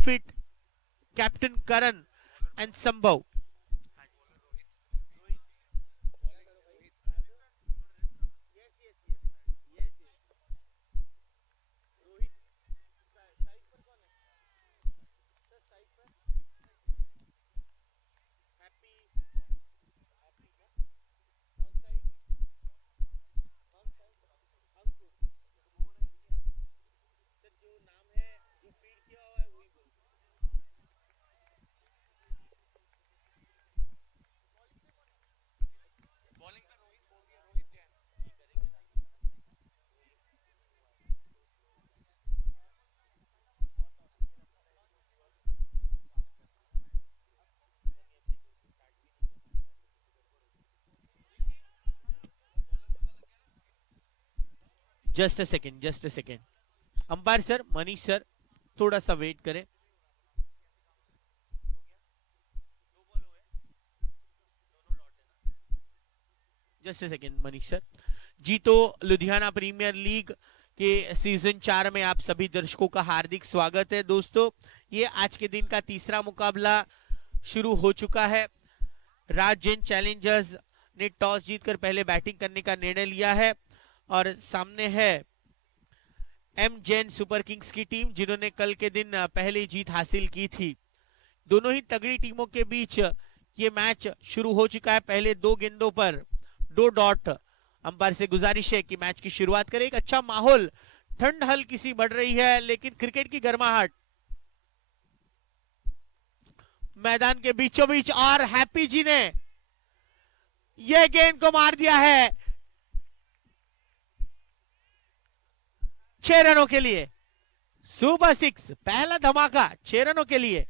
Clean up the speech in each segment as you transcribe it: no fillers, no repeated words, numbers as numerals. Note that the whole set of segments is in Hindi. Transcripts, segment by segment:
fit Captain Karan and Sambhav. Just a second, just a second. Umpire sir, Manish sir, थोड़ा सा वेट करें। Just a second Manish sir ji. तो लुधियाना प्रीमियर लीग के सीजन 4 में आप सभी दर्शकों का हार्दिक स्वागत है। दोस्तों, ये आज के दिन का तीसरा मुकाबला शुरू हो चुका है। राज जैन चैलेंजर्स ने टॉस जीतकर पहले बैटिंग करने का निर्णय लिया है और सामने है एम जैन सुपर किंग्स की टीम, जिन्होंने कल के दिन पहली जीत हासिल की थी। दोनों ही तगड़ी टीमों के बीच ये मैच शुरू हो चुका है। पहले 2 गेंदों पर 2 डॉट। अंपायर से गुजारिश है कि मैच की शुरुआत करें। एक अच्छा माहौल, ठंड हल्की सी बढ़ रही है, लेकिन क्रिकेट की गर्माहट मैदान के बीचों बीच, और हैप्पी जी ने यह गेंद को मार दिया है 6 रनों के लिए। सुपर 6, पहला धमाका 6 रनों के लिए।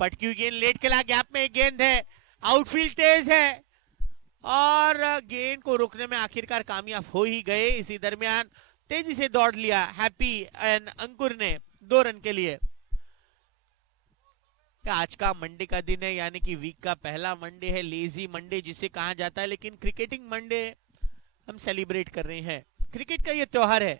पटकी हुई गेंद, लेट के ला, गैप में एक गेंद है, आउटफील्ड तेज है और गेंद को रोकने में आखिरकार कामयाब हो ही गए। इसी दरमियान तेजी से दौड़ लिया हैप्पी एंड अंकुर ने 2 रन के लिए। आज का मंडे का दिन है, यानी कि वीक का पहला मंडे है, लेजी मंडे जिसे कहा जाता है, लेकिन क्रिकेटिंग मंडे हम सेलिब्रेट कर रहे हैं। क्रिकेट का ये त्योहार है।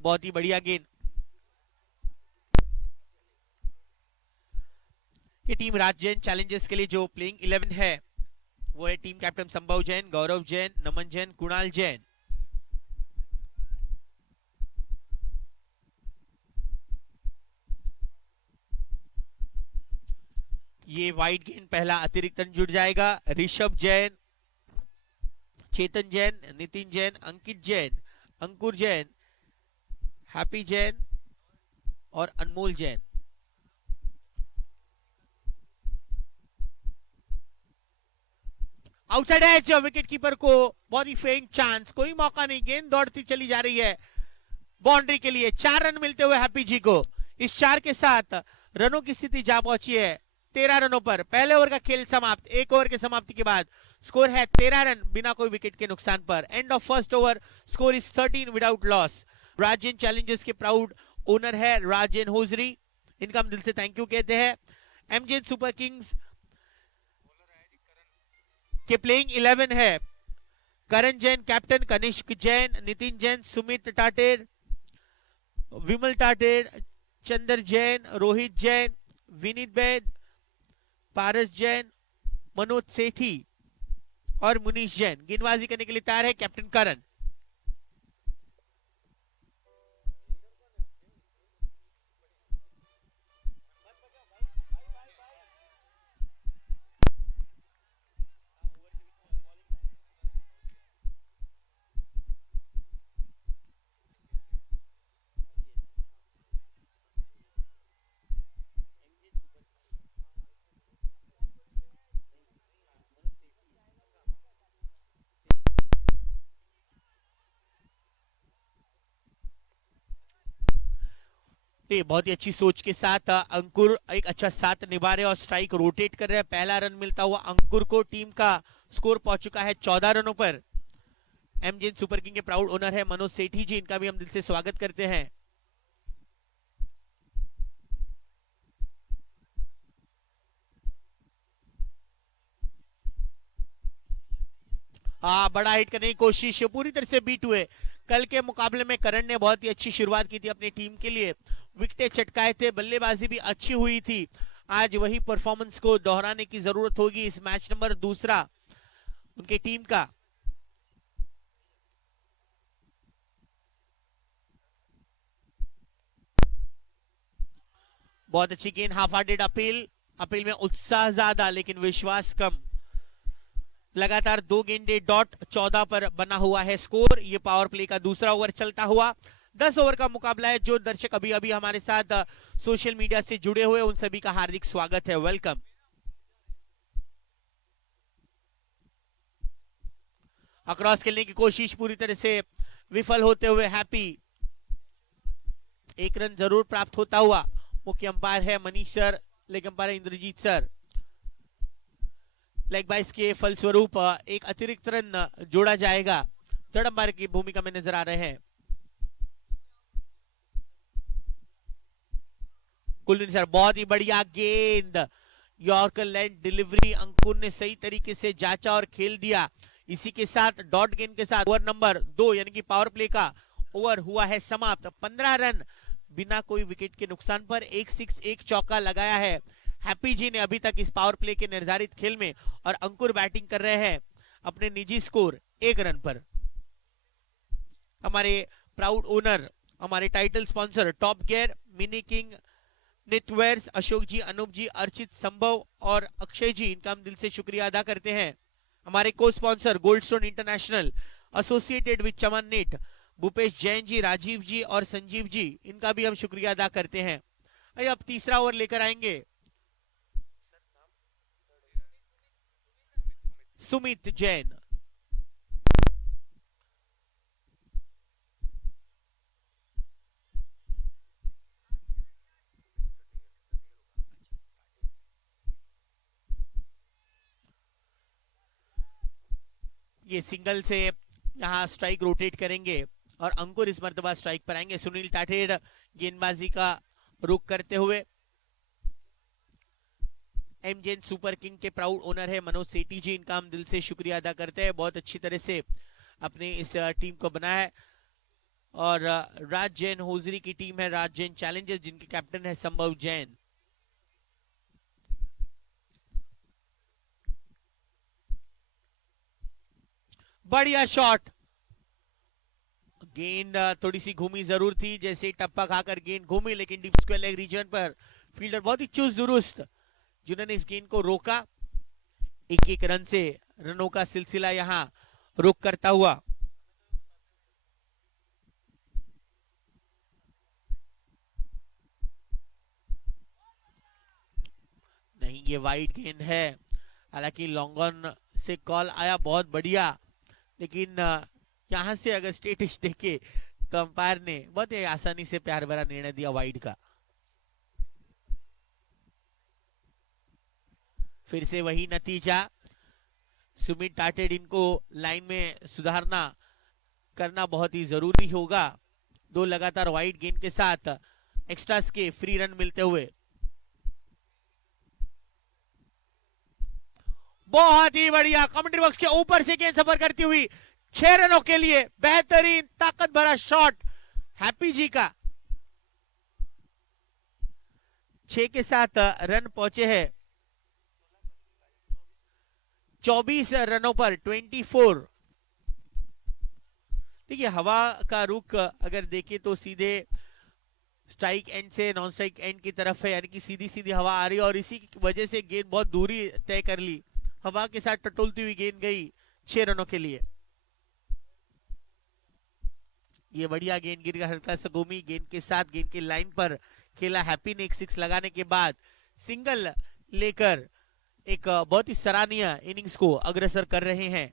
बहुत ही बढ़िया गेंद। ये टीम राज जैन चैलेंजर्स के लिए जो प्लेइंग 11 है वो है टीम कैप्टन संभव जैन, गौरव जैन, नमन जैन, कुणाल जैन। ये वाइड गेंद, पहला अतिरिक्त रन जुड़ जाएगा। ऋषभ जैन, चेतन जैन, नितिन जैन, अंकित जैन, अंकुर जैन, हैप्पी जैन और Anmol Jain. Outside edge, wicket keeper को बहुत ही फेंक चांस, कोई मौका नहीं, गेंद दौड़ती चली जा रही है बाउंड्री के लिए। 4 रन मिलते हुए हैप्पी जी को। इस 4 के साथ रनों की स्थिति जा पहुंची है 13 रनों पर। पहले ओवर का खेल समाप्त। 1 ओवर के समाप्ति के बाद स्कोर है 13 रन बिना कोई विकेट के नुकसान पर। End of first over, score is 13 without loss. Rajan Challengers के प्राउड ओनर है राजन होजरी, इनका हम दिल से थैंक यू कहते हैं। एमजेन सुपर किंग्स के प्लेइंग 11 है करण जैन कैप्टन, कनिष्क जैन, नितिन जैन, सुमित टाटेर, विमल टाटेर, चंदर जैन, रोहित जैन, विनीत बैद, पारस जैन, मनोज सेठी और मुनीश जैन। गेंदबाजी करने के लिए तैयार है कैप्टन करण। ये बहुत ही अच्छी सोच के साथ अंकुर एक अच्छा साथ निभा रहे और स्ट्राइक रोटेट कर रहे हैं। पहला रन मिलता हुआ अंकुर को। टीम का स्कोर पहुंच चुका है 14 रनों पर। एमजेन सुपर किंग के प्राउड ओनर है मनोज सेठी जी, इनका भी हम दिल से स्वागत करते हैं। बड़ा हिट करने की कोशिश, पूरी तरह से बीट हुए। कल के मुकाबले में करण ने बहुत ही अच्छी शुरुआत की थी अपनी टीम के लिए, विकेटें चटकाए थे, बल्लेबाजी भी अच्छी हुई थी। आज वही परफॉर्मेंस को दोहराने की जरूरत होगी इस मैच नंबर दूसरा उनकी टीम का। बहुत अच्छी गेंद, हाफ हार्टेड अपील। अपील में उत्साह ज्यादा लेकिन विश्वास कम। लगातार 2 गेंदे डॉट 14 पर बना हुआ है स्कोर। ये पावर प्ले का दूसरा ओवर चलता हुआ। 10 ओवर का मुकाबला है। जो दर्शक अभी अभी हमारे साथ सोशल मीडिया से जुड़े हुए उन सभी का हार्दिक स्वागत है, वेलकम। अक्रॉस खेलने की कोशिश पूरी तरह से विफल होते हुए हैप्पी। 1 रन जरूर प्राप्त होता हुआ। मुख्य अंपायर है Manish sir, leg umpire Indrajit sir. Leg byes के फलस्वरूप एक अतिरिक्त रन जोड़ा जाएगा। थर्ड अंपायर की भूमिका में नजर आ रहे हैं कुलदीप सर। बहुत ही बढ़िया गेंद, यॉर्कर लैंड डिलीवरी अंकुर ने सही तरीके से जांचा और खेल दिया। इसी के साथ डॉट गेंद के साथ ओवर नंबर 2 यानी कि पावर प्ले का ओवर हुआ है समाप्त। 15 रन बिना कोई विकेट के नुकसान पर, 1 6 1 चौका लगाया है हैप्पी जी ने अभी तक इस पावर प्ले के निर्धारित खेल में। और अंकुर बैटिंग कर रहे हैं अपने निजी स्कोर 1 रन पर। हमारे प्राउड ओनर, हमारे title sponsor Top Gear, Mini King, Knitwears, Ashok ji, Anoop ji, Archit, Sambhav और अक्षय जी, इनका हम दिल से शुक्रिया अदा करते हैं। हमारे co sponsor Goldstone International, associated with Chaman Net, Bhupesh Jain ji, Rajeev ji और संजीव जी, इनका भी हम शुक्रिया अदा करते हैं। अब तीसरा ओवर लेकर आएंगे सुमित जैन। ये सिंगल से यहाँ स्ट्राइक रोटेट करेंगे और अंकुर इस मर्तबा स्ट्राइक पर आएंगे। सुनील टाठेर गेंदबाजी का रुख करते हुए। एमजेन सुपर किंग के प्राउड ओनर है मनोज सेठी जी, इनका हम दिल से शुक्रिया अदा करते हैं। बहुत अच्छी तरह से अपने इस टीम को बनाया है। और राज जैन होजरी की टीम है, राज जैन चैलेंजर्स, जिनके कैप्टन है संभव जैन। बढ़िया शॉट, गेंद थोड़ी सी घूमी जरूर थी, जैसे टप्पा खाकर गेंद घूमी, लेकिन डीप स्क्वायर लेग रीजन पर फील्डर बहुत ही चुस्त दुरुस्त जिन्होंने इस गेंद को रोका। 1-1 रन से रनों का सिलसिला यहां रुक करता हुआ। नहीं, ये वाइड गेंद है। हालांकि लॉन्ग ऑन से कॉल आया, बहुत बढ़िया, लेकिन यहां से अगर स्टेटस देखे तो अंपायर ने बहुत ही आसानी से प्यार भरा निर्णय दिया वाइड का। फिर से वही नतीजा। सुमित टाटेड, इनको लाइन में सुधारना करना बहुत ही जरूरी होगा। 2 लगातार वाइड गेंद के साथ एक्स्ट्रास के फ्री रन मिलते हुए। बहुत ही बढ़िया, कमेंट्री बॉक्स के ऊपर से गेंद सफर करती हुई 6 रनों के लिए बेहतरीन ताकत भरा शॉट हैप्पी जी का। 6 के साथ रन पहुंचे हैं 24 रनों पर 24। देखिए, हवा का रुख अगर देखें तो सीधे स्ट्राइक एंड से नॉन स्ट्राइक एंड की तरफ है, यानी कि सीधी सीधी हवा आ रही है और इसी की वजह से गेंद बहुत दूरी तय कर ली। हवा के साथ टटोलती हुई गेंद गई 6 रनों के लिए। ये बढ़िया गेंद गिर गया, हल्का सा घूमी गेंद के साथ गेंद की लाइन पर खेला हैप्पी ने। एक 6 लगाने के बाद सिंगल लेकर एक बहुत ही सराहनीय इनिंग्स को अग्रसर कर रहे हैं।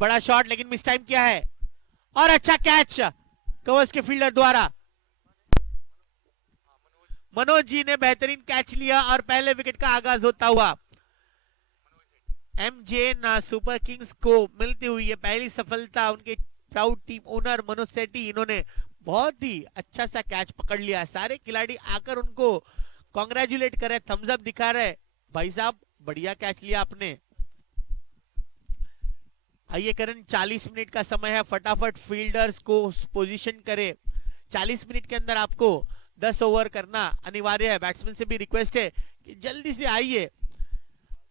बड़ा शॉट लेकिन मिस टाइम किया है और अच्छा कैच कवर्स के फील्डर द्वारा। मनोज जी ने बेहतरीन कैच लिया और पहले विकेट का आगाज होता हुआ एमजे सुपर किंग्स को मिलती हुई है पहली सफलता। उनके प्राउड टीम ओनर मनोज सेठी, इन्होंने बहुत ही अच्छा सा कैच पकड़ लिया। सारे खिलाड़ी आकर उनको कॉन्ग्रेचुलेट कर रहे, थम्स अप दिखा रहे, भाई साहब बढ़िया कैच लिया आपने। आइए करण, 40 मिनट का समय है, फटाफट फील्डर्स को पोजीशन करे। 40 मिनट के अंदर आपको 10 ओवर करना अनिवार्य है। बैट्समैन से भी रिक्वेस्ट है कि जल्दी से आइए,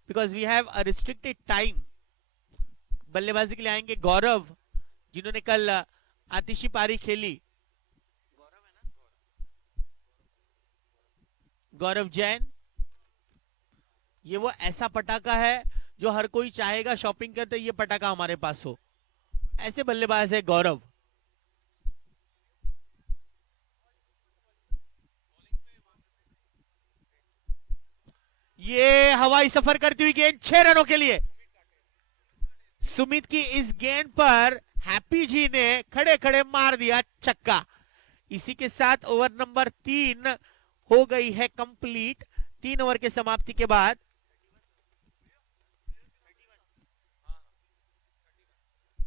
because we have a restricted time. बल्लेबाजी के लिए आएंगे गौरव, जिन्होंने कल आतिशी पारी खेली। गौरव जैन, ये वो ऐसा पटाखा है जो हर कोई चाहेगा शॉपिंग करते ये पटाखा हमारे पास हो, ऐसे बल्लेबाज है गौरव। ये हवाई सफर करती हुई गेंद 6 रनों के लिए। सुमित की इस गेंद पर हैप्पी जी ने खड़े खड़े मार दिया छक्का। इसी के साथ ओवर नंबर 3 हो गई है कंप्लीट। 3 ओवर के समाप्ति के बाद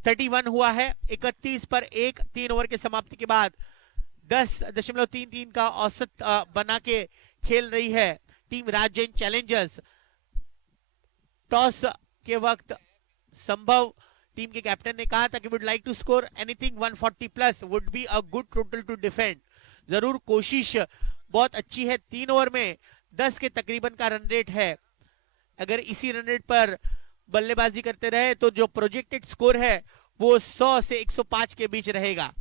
31 हुआ है। 31 पर 1, 3 ओवर के समाप्ति के बाद 10.33 का औसत बना के खेल रही है टीम राजन चैलेंजर्स। टॉस के वक्त संभव टीम के कैप्टन ने कहा था कि would like to score anything 140 plus would be a good total to defend. जरूर कोशिश बहुत अच्छी है। 3 ओवर में 10 के तकरीबन का रन रेट है। अगर इसी रन रेट पर बल्लेबाजी करते रहे तो जो प्रोजेक्टेड स्कोर है वो 100 से 105 के बीच रहेगा।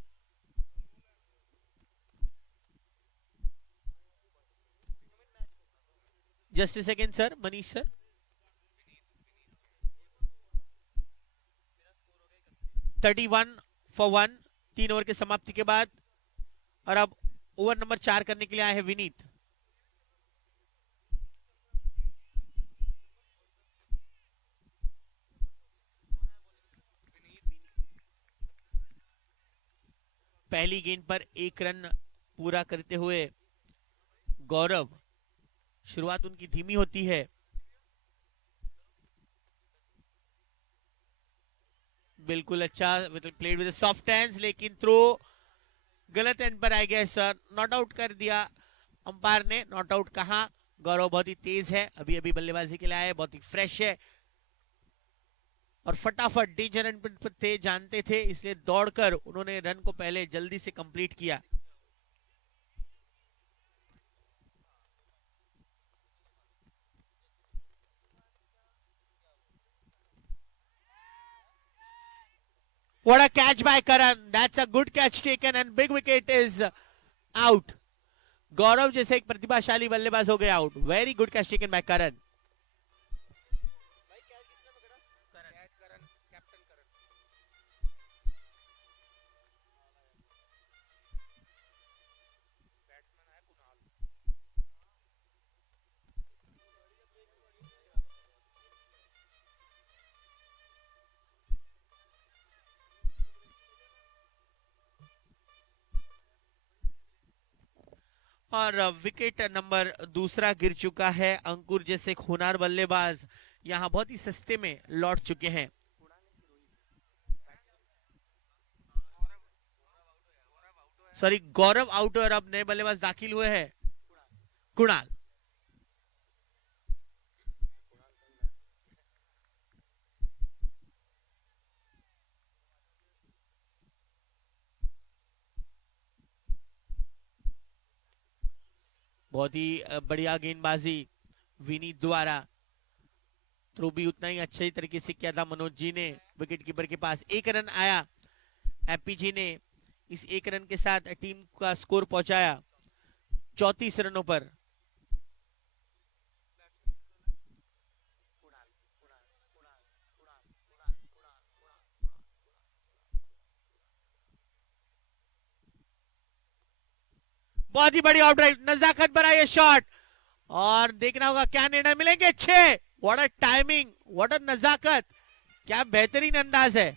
Just a second sir, Manish sir. Thirty 31 for 1, 3 over के समाप्ति के बाद। और अब ओवर नंबर 4 करने के लिए आए हैं विनीत। पहली गेंद पर 1 रन पूरा करते हुए गौरव, शुरुआत उनकी धीमी होती है। बिल्कुल अच्छा प्लेड विद सॉफ्ट हैंड्स, लेकिन थ्रो गलत एंड पर आ गया सर। नॉट आउट कर दिया अंपायर ने। नॉट आउट कहा, गौरव बहुत ही तेज है, अभी अभी बल्लेबाजी के लिए आए, बहुत ही फ्रेश है और फटाफट डेंजर रन पर थे, जानते थे, इसलिए दौड़कर उन्होंने रन को पहले जल्दी से कंप्लीट किया। What a catch by Karan. That's a good catch taken and big wicket is out. गौरव जैसे एक प्रतिभाशाली बल्लेबाज हो गए आउट। Very good catch taken by Karan. और विकेट नंबर 2 गिर चुका है। अंकुर जैसे होनहार बल्लेबाज यहां बहुत ही सस्ते में लौट चुके हैं। सॉरी, गौरव आउट और अब नए बल्लेबाज दाखिल हुए हैं, कुणाल। बहुत ही बढ़िया गेंदबाजी विनीत द्वारा। थ्रो भी उतना ही अच्छे तरीके से किया था मनोज जी ने। विकेट कीपर के पास 1 रन आया। हैप्पी जी ने इस 1 रन के साथ टीम का स्कोर पहुंचाया 34 रनों पर। बहुत ही बड़ी आउट ड्राइव, नजाकत भरा ये शॉट और देखना होगा क्या निर्णय मिलेंगे। 6, what a timing, what a नजाकत, क्या बेहतरीन अंदाज है।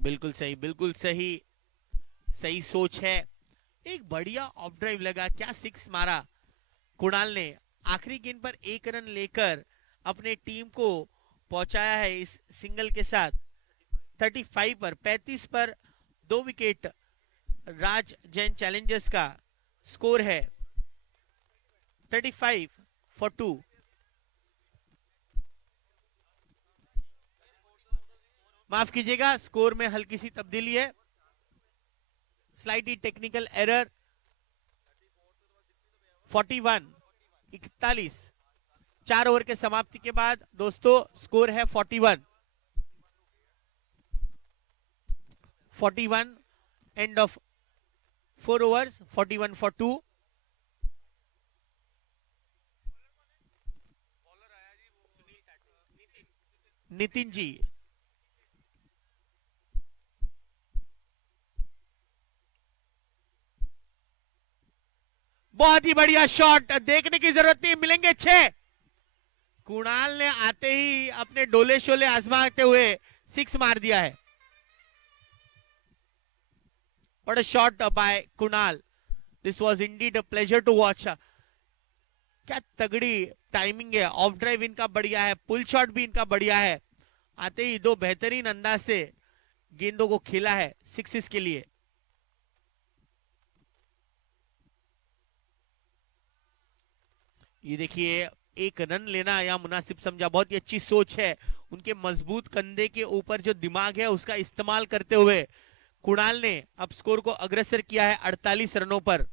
बिल्कुल सही, बिल्कुल सही। सही सोच है। एक बढ़िया ऑफ ड्राइव लगा, क्या सिक्स मारा कुणाल ने। आखिरी गेंद पर एक रन लेकर अपने टीम को पहुंचाया है इस सिंगल के साथ। 35 पर 35 पर 2 विकेट राज जैन चैलेंजर्स का स्कोर है 35 for 2। माफ कीजिएगा, स्कोर में हल्की सी तब्दीली है, स्लाइटली टेक्निकल एरर। 41 4 ओवर के समाप्ति के बाद दोस्तों स्कोर है 41 end of 4 overs 41 for 2। Nitin ji, बहुत ही बढ़िया शॉट, देखने की जरूरत नहीं, मिलेंगे 6। कुणाल ने आते ही अपने डोले शोले आजमाते हुए 6 मार दिया है। What a shot by Kunal. This was indeed a pleasure to watch. क्या तगड़ी टाइमिंग है, ऑफ ड्राइव इनका बढ़िया है, पुल शॉट भी इनका बढ़िया है। आते ही दो बेहतरीन अंदाज से गेंदों को खेला है 6 के लिए। ये देखिए, एक रन लेना या मुनासिब समझा, बहुत ही अच्छी सोच है। उनके मजबूत कंधे के ऊपर जो दिमाग है उसका इस्तेमाल करते हुए कुणाल ने अब स्कोर को अग्रसर किया है 48 रनों पर।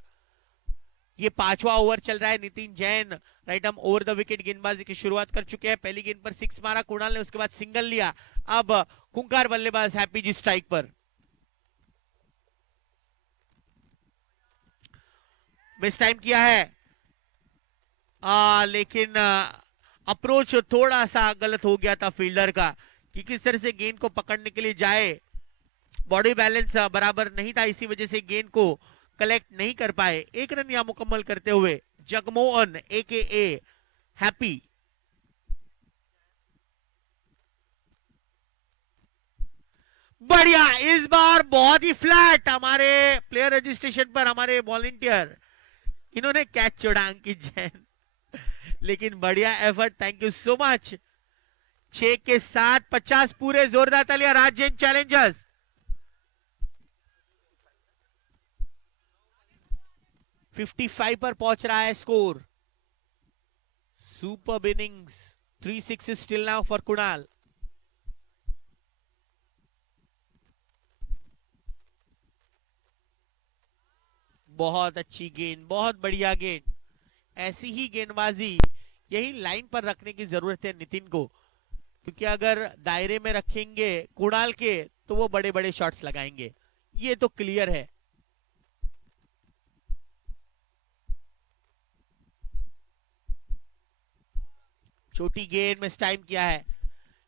ये 5वां ओवर चल रहा है। Nitin Jain right arm over the wicket गेंदबाजी की शुरुआत कर चुके हैं। पहली गेंद पर 6 मारा कुणाल ने, उसके बाद सिंगल लिया। अब खुंखार बल्लेबाज हैप्पी जी स्ट्राइक पर। मिस टाइम किया है, लेकिन अप्रोच थोड़ा सा गलत हो गया था फील्डर का कि किस तरह से गेंद को पकड़ने के लिए जाए। बॉडी बैलेंस बराबर नहीं था, इसी वजह से गेंद को कलेक्ट नहीं कर पाए। एक रन यहां मुकम्मल करते हुए जगमोहन AKA हैप्पी। बढ़िया, इस बार बहुत ही फ्लैट हमारे प्लेयर रजिस्ट्रेशन पर हमारे वॉलंटियर इन्होंने कैच छोड़ा अंकित जैन, लेकिन बढ़िया effort, thank you so much. 6 के साथ 50 पूरे, जोरदार तालियां राज जैन चैलेंजर्स। 55 पर पहुंच रहा है score. Super innings, 3 6 still now for Kunal. बहुत अच्छी गेंद, बहुत बढ़िया गेंद। ऐसी ही गेंदबाजी यही लाइन पर रखने की जरूरत है नितिन को, क्योंकि अगर दायरे में रखेंगे कुणाल के तो वो बड़े बड़े शॉट्स लगाएंगे, ये तो क्लियर है। छोटी गेंद में टाइम किया है,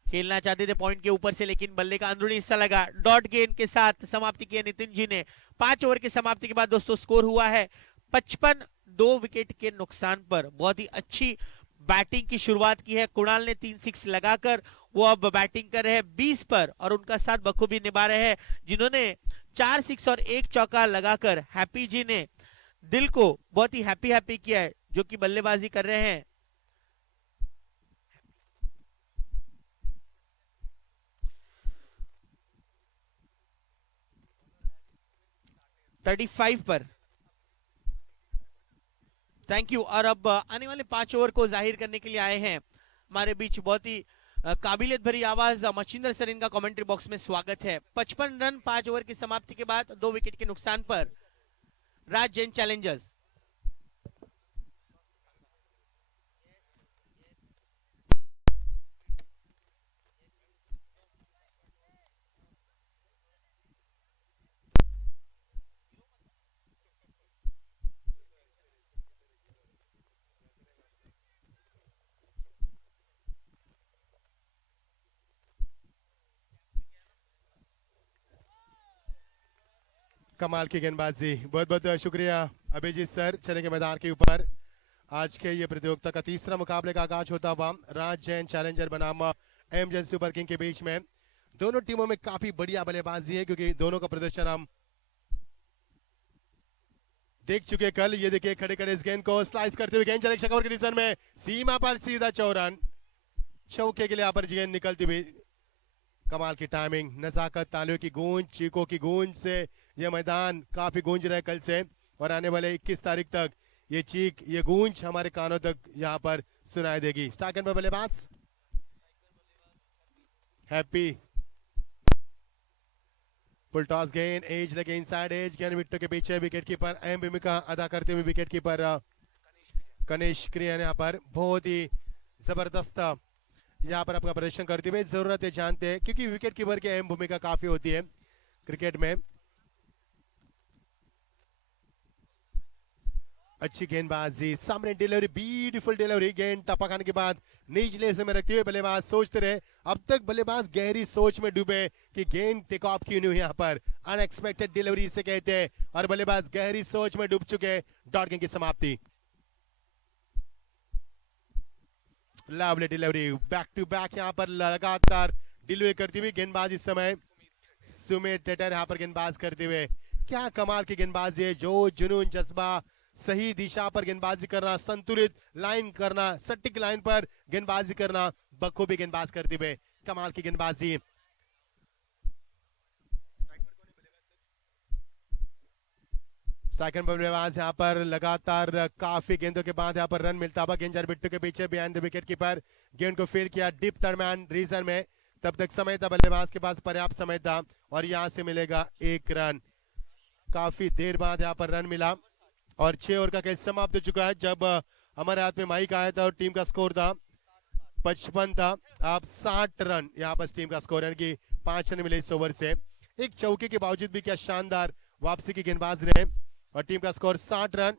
खेलना चाहते थे पॉइंट के ऊपर से, लेकिन बल्ले का अंदरूनी हिस्सा लगा। डॉट गेंद के साथ समाप्ति की नितिन जी ने। 5 ओवर की समाप्ति के बाद दोस्तों स्कोर हुआ है 55, 2 विकेट के नुकसान पर। बहुत ही अच्छी बैटिंग की शुरुआत की है कुणाल ने, 3 6 लगाकर वो अब बैटिंग कर रहे हैं 20 पर, और उनका साथ बखूबी निभा रहे हैं जिन्होंने 4 6 और 1 चौका लगाकर हैप्पी जी ने दिल को बहुत ही हैप्पी किया है, जो कि बल्लेबाजी कर रहे हैं। $35 पर, थैंक यू। और अब आने वाले 5 ओवर को जाहिर करने के लिए आए हैं हमारे बीच बहुत ही काबिलियत भरी आवाज मचिंदर सर, इनका कमेंट्री बॉक्स में स्वागत है। 55 रन 5 ओवर की समाप्ति के बाद 2 विकेट के नुकसान पर राज जैन चैलेंजर्स। कमाल की गेंदबाजी, बहुत बहुत शुक्रिया अभिजीत सर। चलेंगे मैदान के ऊपर। आज के ये प्रतियोगिता का तीसरा मुकाबले का आगाज होता हुआ राज जैन चैलेंजर बनाम एम जैन सुपर किंग के बीच में। दोनों टीमों में काफी बढ़िया बल्लेबाजी है, क्योंकि दोनों का प्रदर्शन हम देख चुके कल। ये देखिए खड़े खड़े इस गेंद को स्लाइस करते हुए गेंद चले शेखर के कंडीशन में सीमा पर सीधा चौरन, चौके के लिए यहाँ पर गेंद निकलती हुई। कमाल की टाइमिंग, नजाकत, तालियों की गूंज, चीखों की गूंज से ये मैदान काफी गूंज रहा है कल से, और आने वाले 21 तारीख तक ये चीख, ये गूंज हमारे कानों तक यहाँ पर सुनाई देगी। स्टार्ट पर बल्लेबाज हैप्पी, फुल टॉस गेंद, एज लगे इनसाइड एज, गेंद विकेट के पीछे, विकेट कीपर अहम भूमिका अदा करते हुए विकेट कीपर कनिष्क क्रियन यहाँ पर बहुत ही जबरदस्त यहाँ पर अपना प्रदर्शन करते हुए। जरूरत है जानते हैं, क्योंकि विकेट कीपर की अहम भूमिका काफी होती है क्रिकेट में। अच्छी गेंदबाजी, सामने डिलीवरी, ब्यूटीफुल डिलीवरी, गेंद टपा खाने के बाद निचले हिस्से में रखते हुए बल्लेबाज सोचते रहे। अब तक बल्लेबाज गहरी सोच में डूबे कि गेंद टेक ऑफ क्यों नहीं हुई। यहाँ पर अनएक्सपेक्टेड डिलीवरी से कहते हैं, और बल्लेबाज गहरी सोच में डूब चुके। डॉट गेंद की समाप्ति, lovely delivery, back to back यहाँ पर लगातार डिलीवरी करती हुई गेंदबाज। इस समय सुमित टेटर यहाँ पर गेंदबाज करते हुए, क्या कमाल की गेंदबाजी है, जो जुनून, जज्बा, सही दिशा पर गेंदबाजी करना, संतुलित लाइन करना, सटीक लाइन पर गेंदबाजी करना, बखूबी गेंदबाज करते हुए कमाल की गेंदबाजी। सेकंड बल्लेबाज यहाँ पर लगातार काफी गेंदों के बाद यहाँ पर रन मिलता हुआ। गेंद बिट्टू के पीछे बिहाइंड द विकेट कीपर, गेंद को फील्ड किया डीप दरम्यान रीजन में। तब तक समय था, बल्लेबाज के पास पर्याप्त समय था, और यहाँ से मिलेगा 1 रन। काफी देर बाद यहाँ पर रन मिला, और 6 ओवर का खेल समाप्त हो चुका है। जब हमारे हाथ में माइक आया था और टीम का स्कोर था 55 था, अब 60 रन यहाँ पर टीम का स्कोर, यानी कि 5 रन मिले इस ओवर से। एक चौके के बावजूद भी क्या शानदार वापसी की गेंदबाज ने, और टीम का स्कोर 60 रन।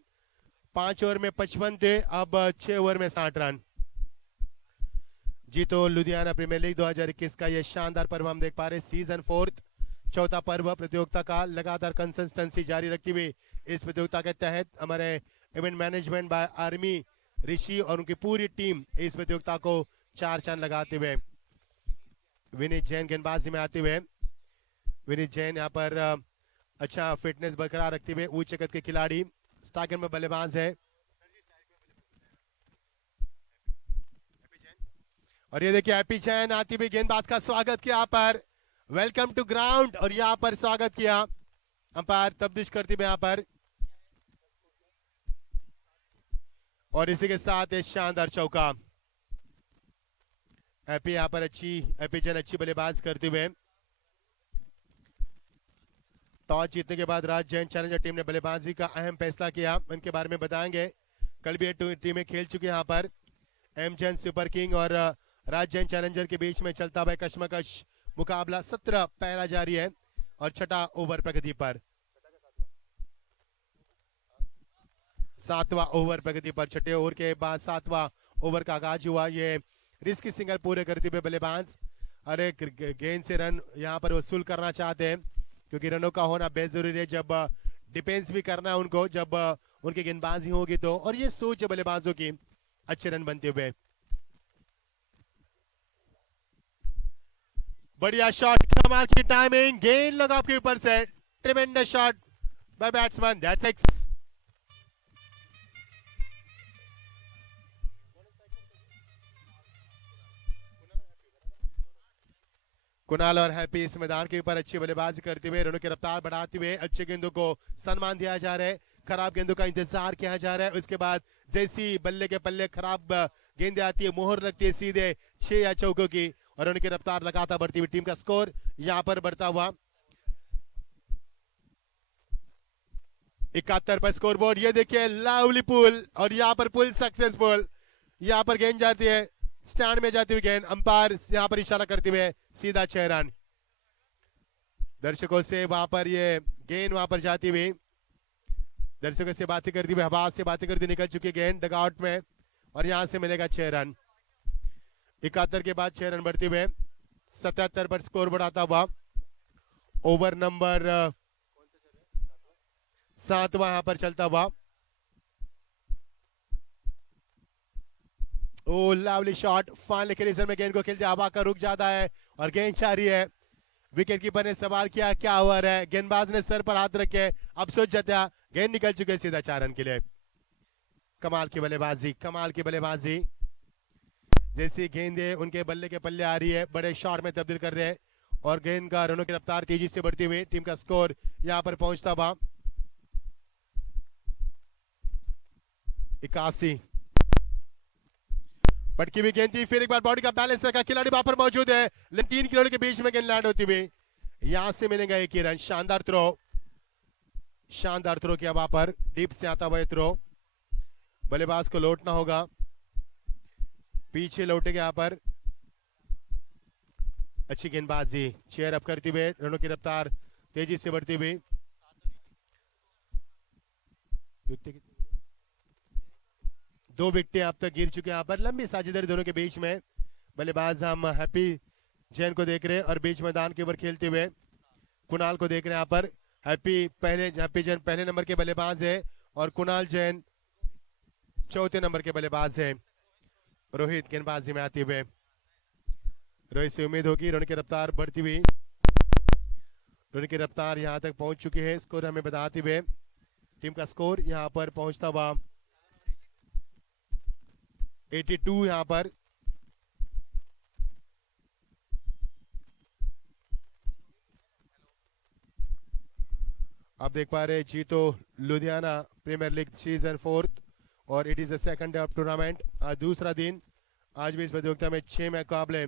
5 ओवर में 55 थे, अब 6 ओवर में 60 रन। जीतो लुधियाना प्रीमियर लीग 2021 का ये शानदार पर्व हम देख पा रहे। सीजन 4, चौथा पर्व प्रतियोगिता का, लगातार कंसिस्टेंसी जारी रखती हुई इस प्रतियोगिता के तहत हमारे इवेंट मैनेजमेंट बाय आर्मी ऋषि और उनकी पूरी टीम इस प्रतियोगिता को 4 चांद लगाते हुए। विनीत जैन गेंदबाजी में आते हुए, विनीत जैन यहाँ पर अच्छा फिटनेस बरकरार रखते हुए, उच्च कद के खिलाड़ी, स्टार्टर में बल्लेबाज है। और ये देखिए हैप्पी जैन आती हुई गेंदबाज का स्वागत किया यहाँ पर, वेलकम टू ग्राउंड, और यहाँ पर स्वागत किया अंपायर तब्दीश करती हुए यहाँ पर। और इसी के साथ एक शानदार चौका। हैप्पी यहाँ पर हैप्पी जैन अच्छी बल्लेबाज करते हुए। टॉस जीतने के बाद राज जैन चैलेंजर टीम ने बल्लेबाजी का अहम फैसला किया, उनके बारे में बताएंगे। कल भी ये टीमें खेल चुकी हैं यहाँ पर। एम जैन सुपर किंग और राज जैन चैलेंजर के बीच में चलता हुआ कश्मकश मुकाबला 17 पहला जारी है, और छठा ओवर प्रगति पर, 7वां ओवर प्रगति पर। छठे ओवर के बाद 7वां ओवर का आगाज हुआ। ये रिस्की सिंगल पूरे करते हुए बल्लेबाज अरे गेंद से रन यहाँ पर वसूल करना चाहते हैं, क्योंकि रनों का होना बेहद जरूरी है। जब डिफेंस भी करना है उनको, जब उनकी गेंदबाजी होगी तो, और ये सोच है बल्लेबाजों की, अच्छे रन बनते हुए। बढ़िया शॉट, कमाल की टाइमिंग, गेंद लगा आपके ऊपर से, tremendous shot bye batsman, that's 6। Kunal और हैप्पी इस मैदान के ऊपर अच्छी बल्लेबाजी करते हुए, रनों की रफ्तार बढ़ाते हुए, अच्छे गेंदों को सम्मान दिया जा रहा है, खराब गेंदों का इंतजार किया जा रहा है। उसके बाद जैसी बल्ले के पल्ले खराब गेंदें आती है, मोहर लगती है सीधे 6 या चौकों की, और उनकी रफ्तार लगातार बढ़ती हुई। टीम का स्कोर यहां पर बढ़ता हुआ 71 पर स्कोर बोर्ड। ये देखिए लवली पुल, और यहां पर पुल सक्सेसफुल। यहां पर गेंद जाती है स्टैंड में, जाती हुई गेंद, अंपायर यहां पर इशारा करते हुए सीधा 6 रन। दर्शकों से वहां पर ये गेंद वहां पर जाती हुई, दर्शकों से बातें करती हुई, हवा से बातें करती निकल चुकी गेंद डगआउट में, और यहां से मिलेगा 6 रन। 71 के बाद 6 रन बढ़ते हुए 77 पर स्कोर बढ़ाता हुआ। ओवर नंबर 7वां यहां पर चलता हुआ। ओ लवली शॉट, फाइनल के रीजन में गेंद को खेलते, हवा का रुक जाता है और गेंद जा रही है विकेट कीपर ने सवाल किया क्या ओवर है, गेंदबाज ने सर पर हाथ रखे, अफसोस जताया, गेंद निकल चुके सीधा 4 रन के लिए। कमाल की बल्लेबाजी, कमाल की बल्लेबाजी। जैसी गेंदें उनके बल्ले के पल्ले आ रही है, बड़े शॉट में तब्दील कर रहे हैं और गेंद का रनों की रफ्तार तेजी से बढ़ती हुई टीम का स्कोर यहां पर पहुंचता हुआ 81। पटकी हुई गेंद थी, फिर एक बार बॉडी का बैलेंस रखा, खिलाड़ी वहां पर मौजूद है, लेकिन 3 खिलाड़ियों के बीच में गेंद लैंड होती हुई यहां से मिलेगा 1 ही रन। शानदार थ्रो, शानदार थ्रो किया वहां पर, डीप से आता हुआ थ्रो। बल्लेबाज को लौटना होगा, पीछे लौटेगा यहां पर। अच्छी गेंदबाजी, चेयर अप करते हुए रनों की रफ्तार तेजी से बढ़ती हुई। 2 विकेटें अब तक गिर चुके हैं यहाँ पर, लंबी साझेदारी दोनों के बीच में। बल्लेबाज हम हैप्पी जैन को देख रहे हैं और बीच मैदान के ऊपर खेलते हुए कुणाल को देख रहे हैं यहाँ पर। हैप्पी जैन पहले नंबर के बल्लेबाज है और कुणाल जैन चौथे नंबर के बल्लेबाज है। रोहित गेंदबाजी में आते हुए, रोहित से उम्मीद होगी रन की रफ्तार बढ़ती हुई। रन की रफ्तार यहां तक पहुंच चुकी है, स्कोर हमें बताते हुए टीम का स्कोर यहां पर पहुंचता हुआ 82 यहां पर। आप देख पा रहे जीतो लुधियाना प्रीमियर लीग सीजन 4 और it is the second day of tournament. आज दूसरा दिन, आज भी इस प्रतियोगिता में 6 मुकाबले।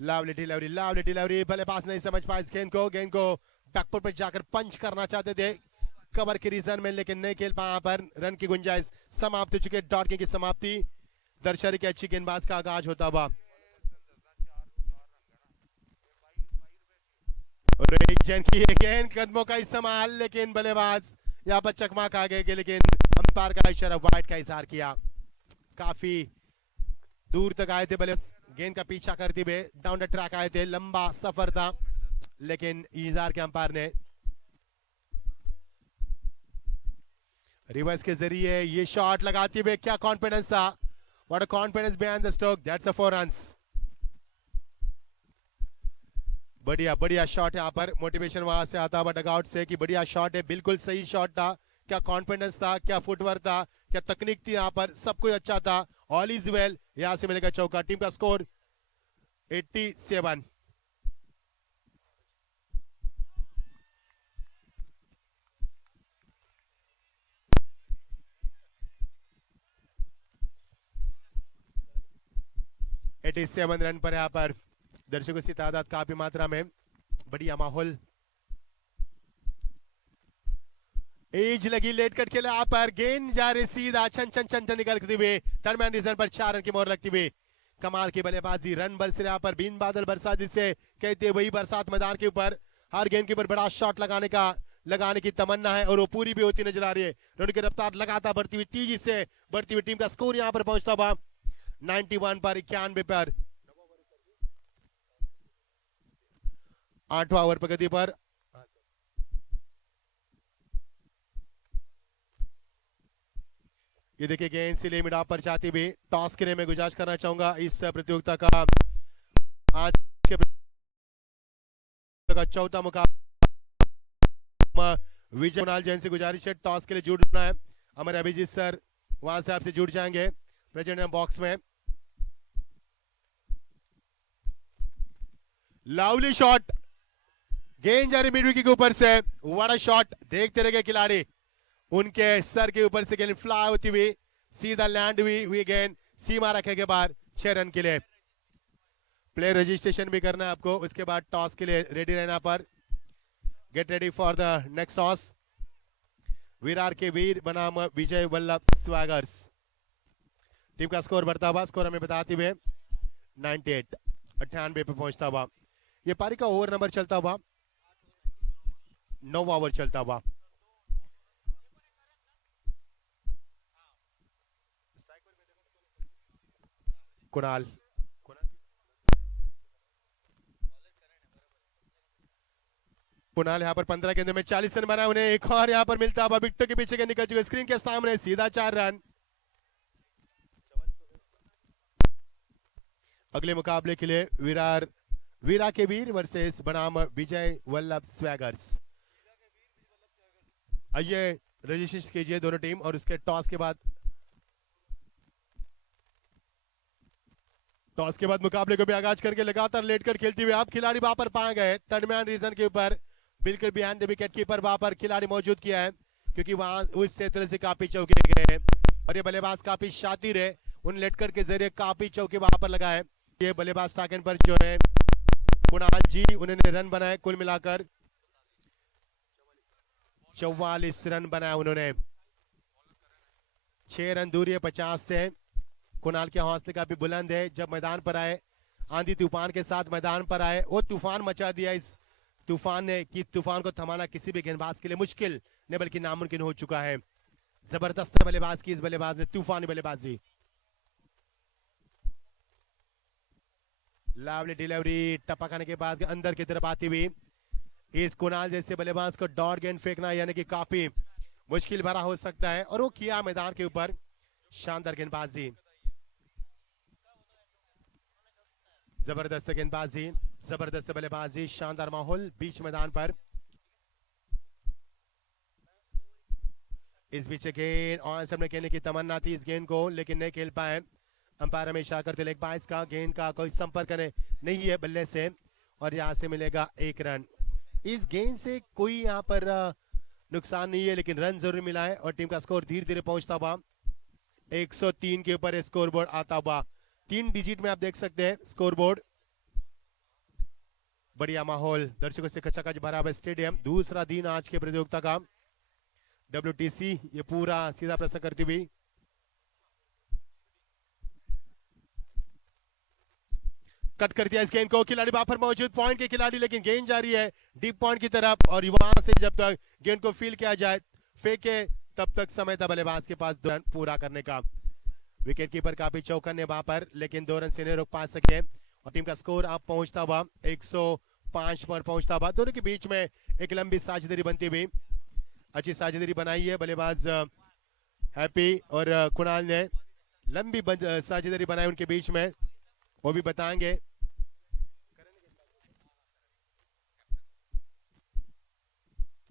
लावली डिलीवरी, बल्लेबाज नहीं समझ पाए इस गेंद को बैकफुट पर जाकर पंच करना चाहते थे कवर के रीजन में, लेकिन नहीं खेल पाया। पर रन की गुंजाइश समाप्त हो चुकी है, डॉट की समाप्ति। दर्शक की अच्छी गेंदबाज का आगाज होता हुआ जैन की गेंद, कदमों का इस्तेमाल, लेकिन बल्लेबाज यहाँ पर चकमा खा गए, लेकिन अंपायर का इशारा वाइड का इजहार किया। काफी दूर तक आए थे बल्लेबाज, गेंद का पीछा करते हुए डाउन द ट्रैक आए थे, लंबा सफर था, लेकिन इजहार के अंपायर ने रिवर्स के जरिए ये शॉट लगाते हुए, क्या कॉन्फिडेंस था, what a confidence behind the stroke, that's a 4 runs. बढ़िया शॉट यहाँ पर, मोटिवेशन वहां से आता हुआ डगआउट से कि बढ़िया शॉट है, बिल्कुल सही शॉट था। क्या कॉन्फिडेंस था, क्या फुटवर्क था, क्या तकनीक थी, यहाँ पर सब कुछ अच्छा था। ऑल इज वेल, यहां से मिलेगा चौका। टीम का स्कोर 87। रन पर यहाँ पर दर्शकों की तादाद काफी मात्रा में, बढ़िया माहौल। एज लगी, लेट कट खेला यहाँ पर, गेंद जा रही सीधा छन निकलती हुई दरम्यान रीजन पर 4 रन की मोहर लगती हुई। कमाल की बल्लेबाजी, रन बरस यहाँ पर, बीन बादल बरसात जिसे कहते हैं, वही बरसात मैदान के ऊपर हर गेंद के ऊपर बड़ा शॉट लगाने की तमन्ना है और वो पूरी भी होती नजर आ रही है। रन की रफ्तार लगातार बढ़ती हुई, तेजी से बढ़ती हुई, टीम का स्कोर यहाँ पर पहुंचता हुआ 91 पर 91 पर। 8वां ओवर प्रगति पर। ये देखिए गेंद से लिमिट आप पर जाती हुई, टॉस के लिए मैं गुजारिश करना चाहूंगा इस प्रतियोगिता का आज का चौथा मुकाबला। विजय कुणाल जैन से गुजारिश है टॉस के लिए जुड़ना है। हमारे अभिजीत सर वहां से आपसे जुड़ जाएंगे प्रेजेंट बॉक्स में। लवली शॉट, गेंद जा रही मिड विकेट के ऊपर से, व्हाट अ शॉट। देखते रह गए खिलाड़ी, उनके सर के ऊपर से गेंद फ्लाई होती हुई सीधा लैंड हुई गेंद सीमा रखे के बाद 6 रन के लिए। प्लेयर रजिस्ट्रेशन भी करना है आपको, उसके बाद टॉस के लिए रेडी रहना पर। Gate ready for the next toss. Virar के वीर बनाम विजय वल्लभ स्वैगर्स। टीम का स्कोर बढ़ता हुआ, स्कोर हमें बताते हुए 98 पे पहुंचता हुआ। ये पारी का ओवर नंबर चलता हुआ 9वां ओवर चलता हुआ। कुणाल यहाँ पर 15 गेंदों में 40 रन बना, उन्हें एक और यहाँ पर मिलता हुआ, विकेट के पीछे निकल चुके, स्क्रीन के सामने सीधा 4 रन। अगले मुकाबले के लिए वीरा के वीर वर्सेस बनाम विजय वल्लभ स्वैगर्स। आइए रजिस्ट्रेशन कीजिए दोनों टीम और उसके टॉस के बाद मुकाबले को भी आगाज करके लगातार लेटकर खेलती हुई आप खिलाड़ी वहां पर पाए गए। टर्नमैन रीजन के ऊपर बिल्कुल बिहाइंड द विकेट कीपर वहां पर खिलाड़ी मौजूद किया है, क्योंकि वहां उस क्षेत्र से काफी चौके गए और ये बल्लेबाज काफी शातिर है, उन लेटकर के जरिए काफी चौके वहां पर लगाए। ये बल्लेबाज टाकन पर जो है कुणाल जी, उन्होंने रन बनाए कुल मिलाकर 44 रन बनाए उन्होंने। 6 रन दूरी है 50 से। कुणाल के हौसले काफी बुलंद है। जब मैदान पर आए, आंधी तूफान के साथ मैदान पर आए, वो तूफान मचा दिया इस तूफान ने कि तूफान को थमाना किसी भी गेंदबाज के लिए मुश्किल नहीं बल्कि नामुमकिन हो चुका है। जबरदस्त बल्लेबाज की इस बल्लेबाज ने तूफानी बल्लेबाजी। लवली डिलीवरी टपकाने के बाद अंदर की तरफ आती हुई इस कुणाल जैसे बल्लेबाज को डॉट गेंद फेंकना यानी कि काफी मुश्किल भरा हो सकता है, और वो किया मैदान के ऊपर। शानदार गेंदबाजी, जबरदस्त गेंदबाजी, जबरदस्त बल्लेबाजी, शानदार माहौल बीच मैदान पर। इस बीच गेंद और सबने खेलने की तमन्ना थी इस गेंद को, लेकिन नहीं खेल पाए। अंपायर हमेशा करते लेग बाइस का गेंद का कोई संपर्क नहीं है बल्ले से, और यहां से मिलेगा 1 रन। इस गेंद से कोई यहां पर नुकसान नहीं है, लेकिन रन जरूर मिला है और टीम का स्कोर धीरे धीरे पहुंचता हुआ 103 के ऊपर स्कोर बोर्ड आता हुआ। 3 डिजिट में आप देख सकते हैं स्कोर बोर्ड। बढ़िया माहौल, दर्शकों से खचाखच भरा हुआ स्टेडियम। दूसरा दिन आज के प्रतियोगिता का WTC, ये पूरा सीधा प्रसारण करती हुई कट कर दिया इस गेंद को। खिलाड़ी वहां पर मौजूद, पॉइंट के खिलाड़ी, लेकिन गेंद जा रही है डीप पॉइंट की तरफ, और वहां से जब तक गेंद को फील किया जाए फेंके तब तक समय था बल्लेबाज के पास 2 रन पूरा करने का। विकेट कीपर काफी चौकन है वहां पर, लेकिन 2 रन से नहीं रोक पा सके और टीम का स्कोर अब पहुंचता हुआ 105 पर पहुंचता हुआ। दोनों के बीच में एक लंबी साझेदारी बनती हुई, अच्छी साझेदारी बनाई है बल्लेबाज हैप्पी और कुणाल ने। लंबी साझेदारी बनाई उनके बीच में, वो भी बताएंगे।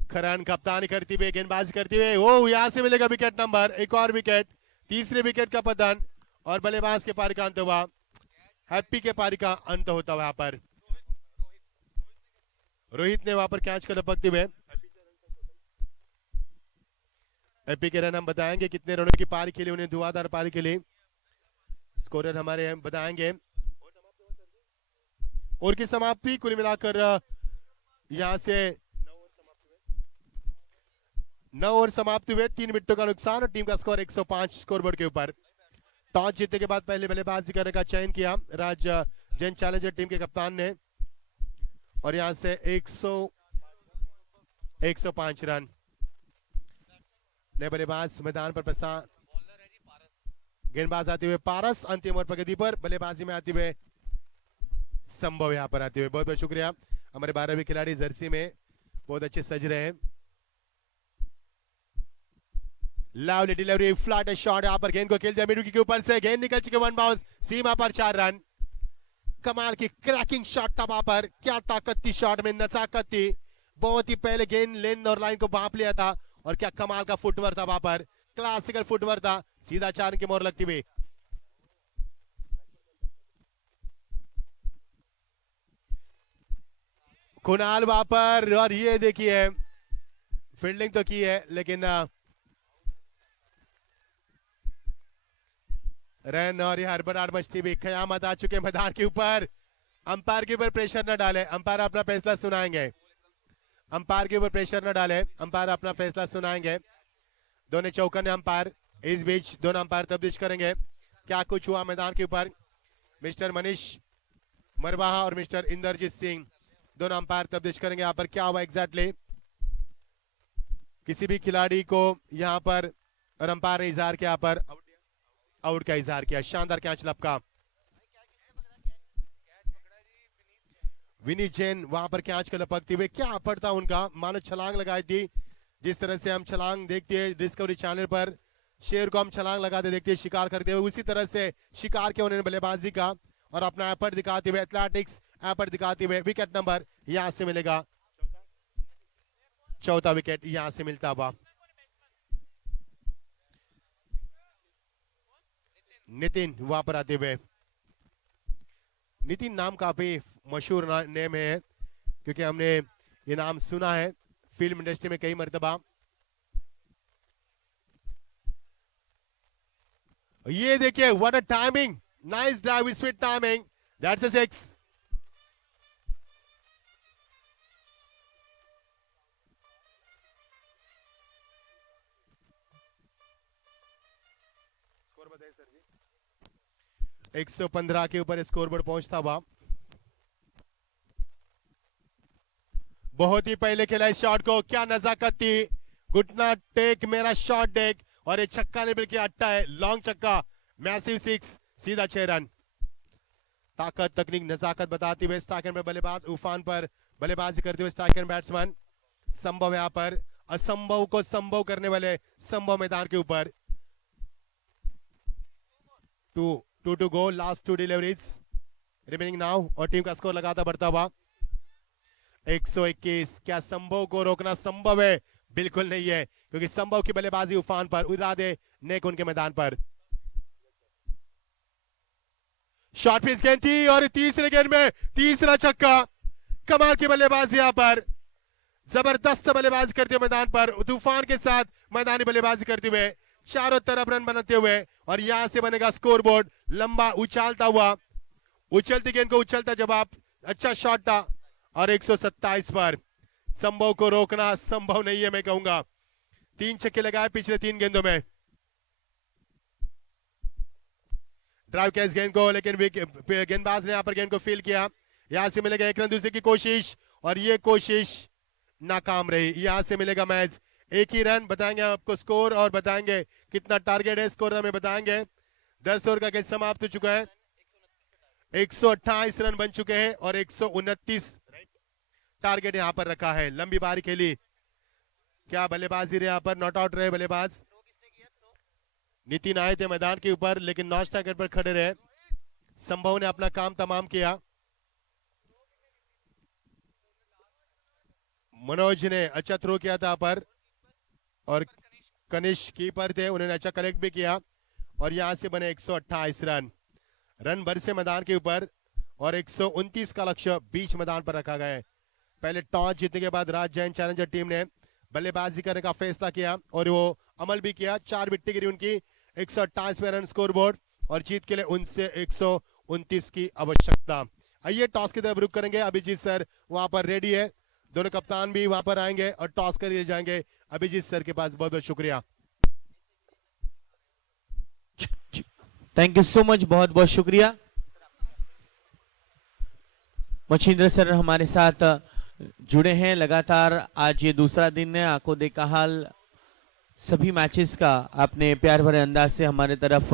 खरान कप्तानी करती हुए, गेंदबाजी करती हुए, वो यहां से मिलेगा विकेट नंबर, एक और विकेट, तीसरे विकेट का पतन और बल्लेबाज के पारी का अंत हुआ। हैप्पी के पारी का अंत होता हुआ यहाँ पर रोहित ने वहां पर कैच कर लपकते हुए। हैप्पी के रन हम बताएंगे कितने रनों की पारी के लिए, उन्हें धुआंधार पारी के लिए स्कोरर हमारे हम बताएंगे। और की समाप्ति कुल मिलाकर यहां से 9 ओवर समाप्त हुए, 3 विकेटों का नुकसान और टीम का स्कोर 105 स्कोरबोर्ड के ऊपर। टॉस जीतने के बाद पहले बल्लेबाजी करने का चयन किया राज जैन चैलेंजर टीम के कप्तान ने, और यहां से 105 रन। नए बल्लेबाज मैदान पर प्रस्थान, गेंदबाज आते हुए पारस, अंतिम ओवर प्रगति पर बल्लेबाजी में आते हुए संभव यहां पर आते हुए। बहुत बहुत शुक्रिया। हमारे 12वीं खिलाड़ी जर्सी में बहुत अच्छे सज रहे हैं। लवली डिलीवरी, फ्लैट शॉट, यहां पर गेंद को खेल दिया मिडविकेट के ऊपर से, गेंद निकल चुके, 1 बाउंस, सीमा पर 4 रन। कमाल की क्रैकिंग शॉट था वहां पर, क्या ताकत थी शॉट में, नजाकत थी। बहुत ही पहले गेंद लेन और लाइन को भांप लिया था, और क्या कमाल का फुटवर्क था वहां पर, क्लासिकल फुटवर्क था। सीधा 4 की मोहर लगती हुई। कुणाल वहां पर, और ये देखिए फील्डिंग तो की है, लेकिन रन और ये हड़बड़ाहट मचती हुई। कयामत आ चुके मैदान के ऊपर। अंपायर के ऊपर प्रेशर न डाले, अंपायर अपना फैसला सुनाएंगे। अंपायर के ऊपर प्रेशर न डाले, अंपायर अपना फैसला सुनाएंगे। दोनों चौकन है अंपायर, इस बीच दोनों अंपायर तब्दील करेंगे। क्या कुछ हुआ मैदान के ऊपर, मिस्टर मनीष मरवाहा और मिस्टर इंद्रजीत सिंह दोनों अंपायर तब्दील करेंगे। यहाँ पर क्या हुआ एग्जैक्टली, किसी भी खिलाड़ी को यहाँ पर और अंपायर ने इजहार किया, यहाँ पर आउट का इजहार किया। शानदार कैच लपका, विनी जैन वहां पर कैच का लपकते हुए, क्या पड़ता उनका, मानो छलांग लगाई थी। जिस तरह से हम छलांग देखते हैं डिस्कवरी चैनल पर, शेर को हम छलांग लगाते देखते हैं शिकार करते हुए, उसी तरह से शिकार किया उन्होंने बल्लेबाजी का, और अपना एफर्ट दिखाते हुए, एथलेटिक्स एफर्ट दिखाते हुए विकेट नंबर यहां से मिलेगा, चौथा विकेट यहां से मिलता हुआ। नितिन वहां पर आते हुए, नितिन नाम काफी मशहूर नेम है क्योंकि हमने ये नाम सुना है फिल्म इंडस्ट्री में कई मर्तबा। ये देखिए what a timing, nice drive, sweet timing, that's a 6। Score बताइए सर जी। 115 के ऊपर स्कोरबोर्ड पहुंचता हुआ। बहुत ही पहले खेला इस शॉट को, क्या नजाकत थी, घुटना टेक मेरा शॉट देख, और ये छक्का लेवल की अट्टा है, लॉन्ग छक्का, मैसिव 6, सीधा 6 रन। ताकत, तकनीक, नजाकत बताते हुए स्ट्राइकर में बल्लेबाज उफान पर बल्लेबाजी करते हुए स्ट्राइकर बैट्समैन। संभव यहां पर असंभव को संभव करने वाले संभव मैदान के ऊपर। Two to go, last 2 deliveries remaining now, और टीम का स्कोर लगातार बढ़ता हुआ। 121, क्या संभव को रोकना संभव है? बिल्कुल नहीं है, क्योंकि संभव की बल्लेबाजी उफान पर, इरादे नेक उनके मैदान पर। शॉर्ट पिच गेंद थी और तीसरे गेंद में तीसरा छक्का, कमाल की बल्लेबाजी यहां पर, जबरदस्त बल्लेबाजी करते हुए मैदान पर, तूफान के साथ मैदानी बल्लेबाजी करते हुए चारों तरफ रन बनाते हुए, और यहां से बनेगा स्कोरबोर्ड लंबा उछालता हुआ, उछलती गेंद को उछलता जवाब, अच्छा शॉट था, और 127 पर संभव को रोकना संभव नहीं है मैं कहूंगा। 3 छक्के लगाए पिछले 3 गेंदों में। ड्राइव किया इस गेंद को, लेकिन गेंदबाज ने यहां पर गेंद को फील किया। यहां से मिलेगा 1 रन दूसरे की कोशिश, और ये कोशिश नाकाम रही। यहां से मिलेगा मैच 1 ही रन। बताएंगे आपको स्कोर और बताएंगे कितना टारगेट है, स्कोर हमें बताएंगे। 10 ओवर का खेल समाप्त हो चुका है, 128 रन बन चुके हैं और 129 टारगेट यहां पर रखा है। लंबी बारी खेली, क्या बल्लेबाजी रहे यहां पर, नॉट आउट रहे बल्लेबाज। नितिन आए थे मैदान के ऊपर लेकिन नॉन स्ट्राइकर पर खड़े रहे। संभव ने अपना काम तमाम किया। मनोज ने अच्छा थ्रो किया था पर, और कनिष्क कीपर थे, उन्होंने अच्छा कलेक्ट भी किया, और यहां से बने 128 रन। रन भर से मैदान के ऊपर, और 129 का लक्ष्य बीच मैदान पर रखा गया है। पहले टॉस जीतने के बाद राज जैन चैलेंजर टीम ने बल्लेबाजी करने का फैसला किया और वो अमल भी किया। 4 विकेट गिरी उनकी, 128 रन स्कोरबोर्ड, और जीत के लिए उनसे 129 की आवश्यकता। आइए टॉस की तरफ रुख करेंगे। अभिजीत सर वहां पर रेडी है, दोनों कप्तान भी वहां पर आएंगे और टॉस कर लिए जाएंगे। अभिजीत सर के पास बहुत बहुत शुक्रिया। थैंक यू सो मच, बहुत बहुत शुक्रिया। मच्छिंद्र सर हमारे साथ जुड़े हैं लगातार। आज ये दूसरा दिन है, आंखों देखा हाल सभी मैचेस का आपने प्यार भरे अंदाज से हमारे तरफ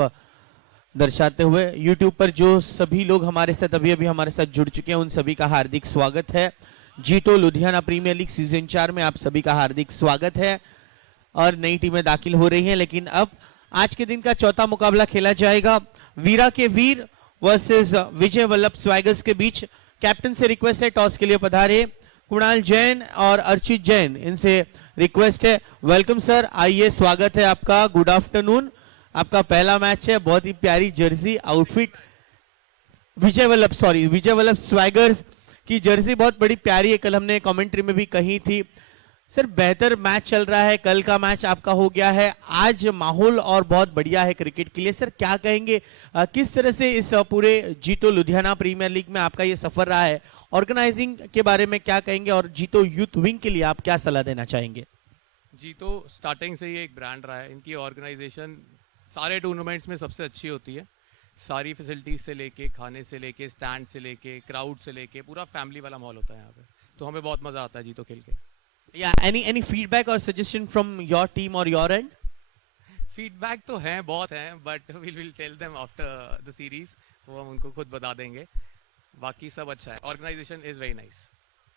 दर्शाते हुए। यूट्यूब पर जो सभी लोग हमारे साथ अभी अभी हमारे साथ जुड़ चुके हैं, उन सभी का हार्दिक स्वागत है। जीतो लुधियाना प्रीमियर लीग सीजन 4 में आप सभी का हार्दिक स्वागत है। और नई टीमें दाखिल हो रही हैं, लेकिन अब आज के दिन का चौथा मुकाबला खेला जाएगा वीरा के वीर वर्सेस विजय वल्लभ स्वैगर्स के बीच। कैप्टन से रिक्वेस्ट है टॉस के लिए पधारे कुणाल जैन और अर्चित जैन, इनसे रिक्वेस्ट है। वेलकम सर, आइए स्वागत है आपका, गुड आफ्टरनून। आपका पहला मैच है, बहुत ही प्यारी जर्सी आउटफिट, विजय वल्लभ स्वैगर्स की जर्सी बहुत बड़ी प्यारी है, कल हमने कमेंट्री में भी कही थी। सर बेहतर मैच चल रहा है, कल का मैच आपका हो गया है, आज माहौल और बहुत बढ़िया है क्रिकेट के लिए। सर क्या कहेंगे, किस तरह से इस पूरे जीतो लुधियाना प्रीमियर लीग में आपका ये सफर रहा है, ऑर्गेनाइजिंग के बारे में क्या कहेंगे, और जीतो यूथ विंग के लिए आप क्या सलाह देना चाहेंगे? जीतो स्टार्टिंग से ही एक ब्रांड रहा है, इनकी ऑर्गेनाइजेशन सारे टूर्नामेंट्स में सबसे अच्छी होती है। सारी फैसिलिटीज से लेके, खाने से लेके, स्टैंड से लेके, क्राउड से लेके, पूरा फैमिली वाला माहौल होता है यहाँ पे, तो हमें बहुत मजा आता है जीतो खेल के। any feedback or suggestion from your team or your end? Feedback तो हैं, बहुत हैं, but we will tell them after the series, वो हम उनको खुद बता देंगे। बाकी सब अच्छा है, organisation is very nice.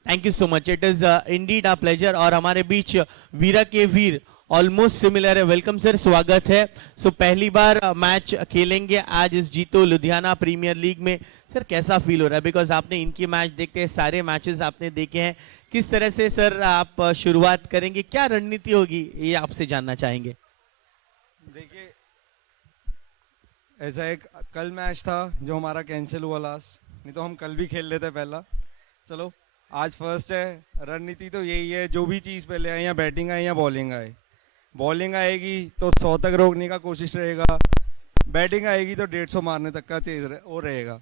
Thank you so much, it is indeed a pleasure. और हमारे बीच वीरा के वीर ऑलमोस्ट सिमिलर है। वेलकम सर, स्वागत है। सो पहली बार मैच खेलेंगे आज इस जीतो लुधियाना प्रीमियर लीग में। सर कैसा फील हो रहा है, बिकॉज आपने इनकी मैच देखते हैं, सारे मैचेस आपने देखे हैं, किस तरह से सर आप शुरुआत करेंगे, क्या रणनीति होगी, ये आपसे जानना चाहेंगे। देखिए, ऐसा एक कल मैच था जो हमारा कैंसिल हुआ लास्ट, नहीं तो हम कल भी खेल लेते पहला। चलो आज फर्स्ट है, रणनीति तो यही है, जो भी चीज़ पहले आए, या बैटिंग आए या बॉलिंग आए। बॉलिंग आएगी तो 100 तक रोकने का कोशिश रहेगा, बैटिंग आएगी तो 150 मारने तक का चीज वो रहेगा।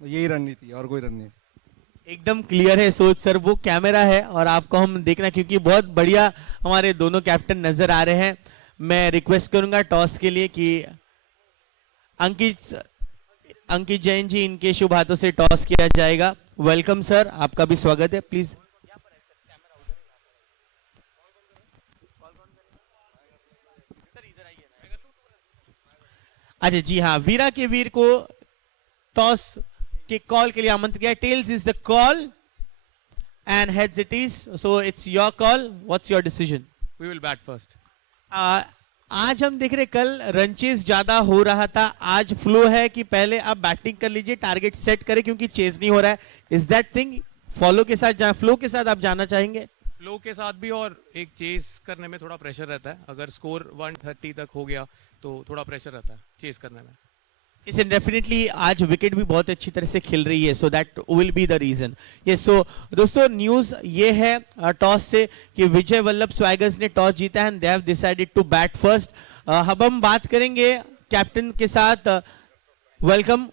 यही रणनीति, और कोई रणनीति। एकदम क्लियर है सोच सर। वो कैमरा है और आपको हम देखना, क्योंकि बहुत बढ़िया हमारे दोनों कैप्टन नजर आ रहे हैं। मैं रिक्वेस्ट करूंगा टॉस के लिए कि अंकित जैन जी, इनके शुभ हाथों से टॉस किया जाएगा। वेलकम सर, आपका भी स्वागत है, प्लीज। अच्छा जी हाँ, वीरा के वीर को टॉस के कॉल के लिए आमंत्रित किया। Tails is the call and heads it is, so it's your call. What's your decision? We will bat first. आज हम देख रहे, कल रन चेस ज्यादा हो रहा था, आज फ्लो है कि पहले आप बैटिंग कर लीजिए, टारगेट सेट करें क्योंकि चेस नहीं हो रहा है। इज दैट थिंग फॉलो के साथ, फ्लो के साथ आप जाना चाहेंगे? फ्लो के साथ भी, और एक चेस करने में थोड़ा प्रेशर रहता है। अगर स्कोर 130 तक हो गया तो थोड़ा प्रेशर रहता है चेस करने में। इसे डेफिनेटली आज विकेट भी बहुत अच्छी तरह से खिल रही है, so that will be the reason. ये सो दोस्तों, न्यूज ये है टॉस से कि विजय वल्लभ स्वैगर्स ने टॉस जीता है and they have decided to bat first. अब हम बात करेंगे कैप्टन के साथ। वेलकम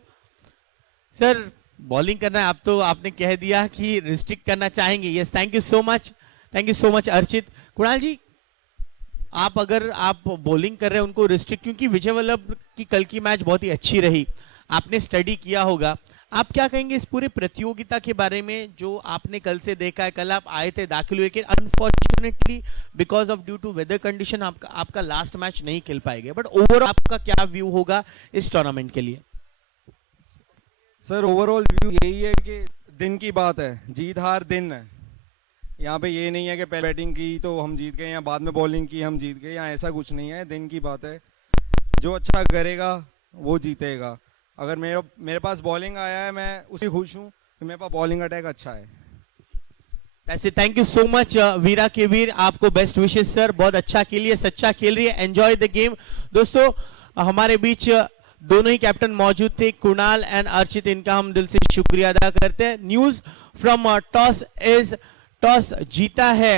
सर, बॉलिंग करना है, आप तो आपने कह दिया कि रिस्ट्रिक्ट करना चाहेंगे। Yes, thank you so much, thank you so much Archit. Kunal ji, अगर आप बॉलिंग कर रहे हैं उनको रिस्ट्रिक्ट, क्योंकि विजय वल्लभ की कल की मैच बहुत ही अच्छी रही, आपने स्टडी किया होगा, आप क्या कहेंगे इस पूरे प्रतियोगिता के बारे में जो आपने कल से देखा है? कल आप आए थे, दाखिल हुए, लेकिन unfortunately because of due to weather condition आपका लास्ट मैच नहीं खेल पाएंगे, बट ओवरऑल आपका क्या व्यू होगा इस टूर्नामेंट के लिए? सर ओवरऑल व्यू यही है कि दिन की बात है, जीत हार दिन है। यहाँ पे ये नहीं है कि पहले बैटिंग की तो हम जीत गए या बाद में बॉलिंग की हम जीत गए, यहाँ ऐसा कुछ नहीं है, दिन की बात है। जो अच्छा करेगा वो जीतेगा। अगर मेरे पास बॉलिंग आया है, मैं उसी खुश हूँ कि मेरे पास बॉलिंग अटैक अच्छा है। थैंक यू सो मच वीरा के वीर, आपको बेस्ट विशेस सर, बहुत अच्छा खेलिए, सच्चा खेल रही है, एंजॉय द गेम। दोस्तों हमारे बीच दोनों ही कैप्टन मौजूद थे, कुणाल एंड अर्चित, इनका हम दिल से शुक्रिया अदा करते हैं। न्यूज फ्रॉम टॉस जीता है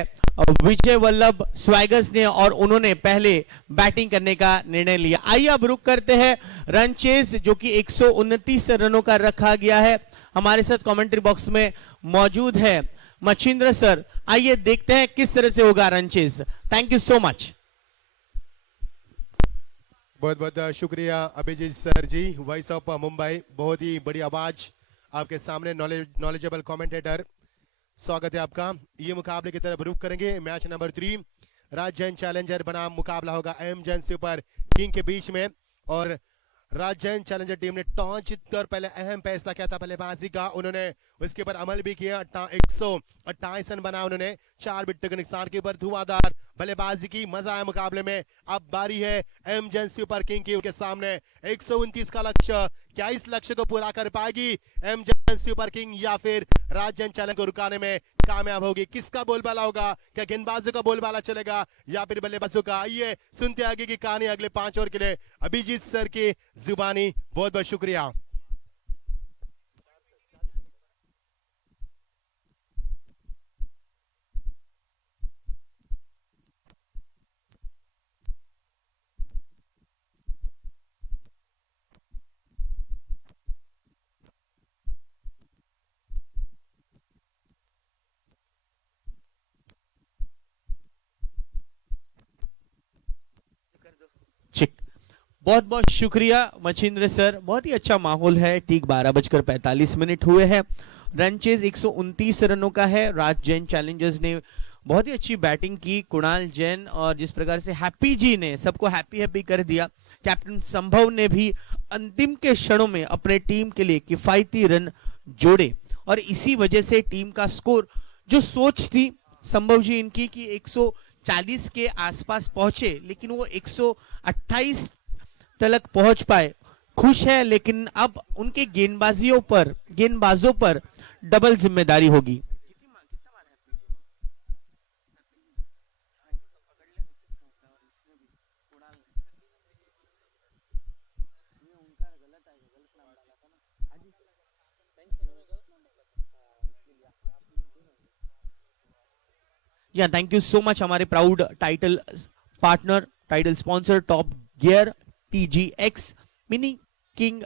विजय वल्लभ स्वैगर्स ने और उन्होंने पहले बैटिंग करने का निर्णय लिया। आइए अब रुक करते हैं रन चेस, जो कि 129 रनों का रखा गया है। हमारे साथ कमेंट्री बॉक्स में मौजूद है मच्छिंद्र सर, आइए देखते हैं किस तरह से होगा run chase. Thank you so much. बहुत बहुत शुक्रिया Abhijeet sir ji, voice of Mumbai, बहुत ही बड़ी आवाज आपके सामने, नॉलेजेबल कमेंटेटर, स्वागत है आपका। ये मुकाबले की तरफ रुख करेंगे। मैच नंबर 3 राजजैन चैलेंजर बनाम मुकाबला होगा एमजन सुपर किंग के बीच में। और राजजैन चैलेंजर टीम ने टॉस जीतकर पहले अहम फैसला किया था बल्लेबाजी का, उन्होंने उसके ऊपर अमल भी किया। 128 रन बना उन्होंने, 4 विकेट के नुकसान के ऊपर धुआंधार बल्लेबाजी की। मजा आया मुकाबले में। अब बारी है एमजन सुपर किंग की, उनके सामने 129 का लक्ष्य। क्या इस लक्ष्य को पूरा कर पाएगी एमजन सुपर किंग, या फिर राजजैन चैलेंजर को रुकाने में कामयाब होगी? किसका बोलबाला होगा? क्या गेंदबाजों का बोलबाला चलेगा या फिर बल्लेबाजों का? आइए सुनते आगे की कहानी अगले 5 ओवर के लिए अभिजीत सर की जुबानी। बहुत बहुत शुक्रिया। बहुत बहुत शुक्रिया मच्छिंद्र सर, बहुत ही अच्छा माहौल है। ठीक 12:45 हुए हैं। रन चेज 129 रनों का है। राजजैन चैलेंजर्स ने बहुत ही अच्छी बैटिंग की, कुणाल जैन और जिस प्रकार से हैप्पी जी ने सबको हैप्पी कर दिया, कैप्टन संभव ने भी अंतिम के क्षणों में अपने टीम के लिए किफायती रन जोड़े और इसी वजह से टीम का स्कोर, जो सोच थी संभव जी इनकी कि 140 के आसपास पहुंचे, लेकिन वो 128 तक पहुंच पाए, खुश है। लेकिन अब उनके गेंदबाजों पर डबल जिम्मेदारी होगी। या थैंक यू सो मच हमारे proud title partner, title sponsor Top Gear, TGX, Mini King,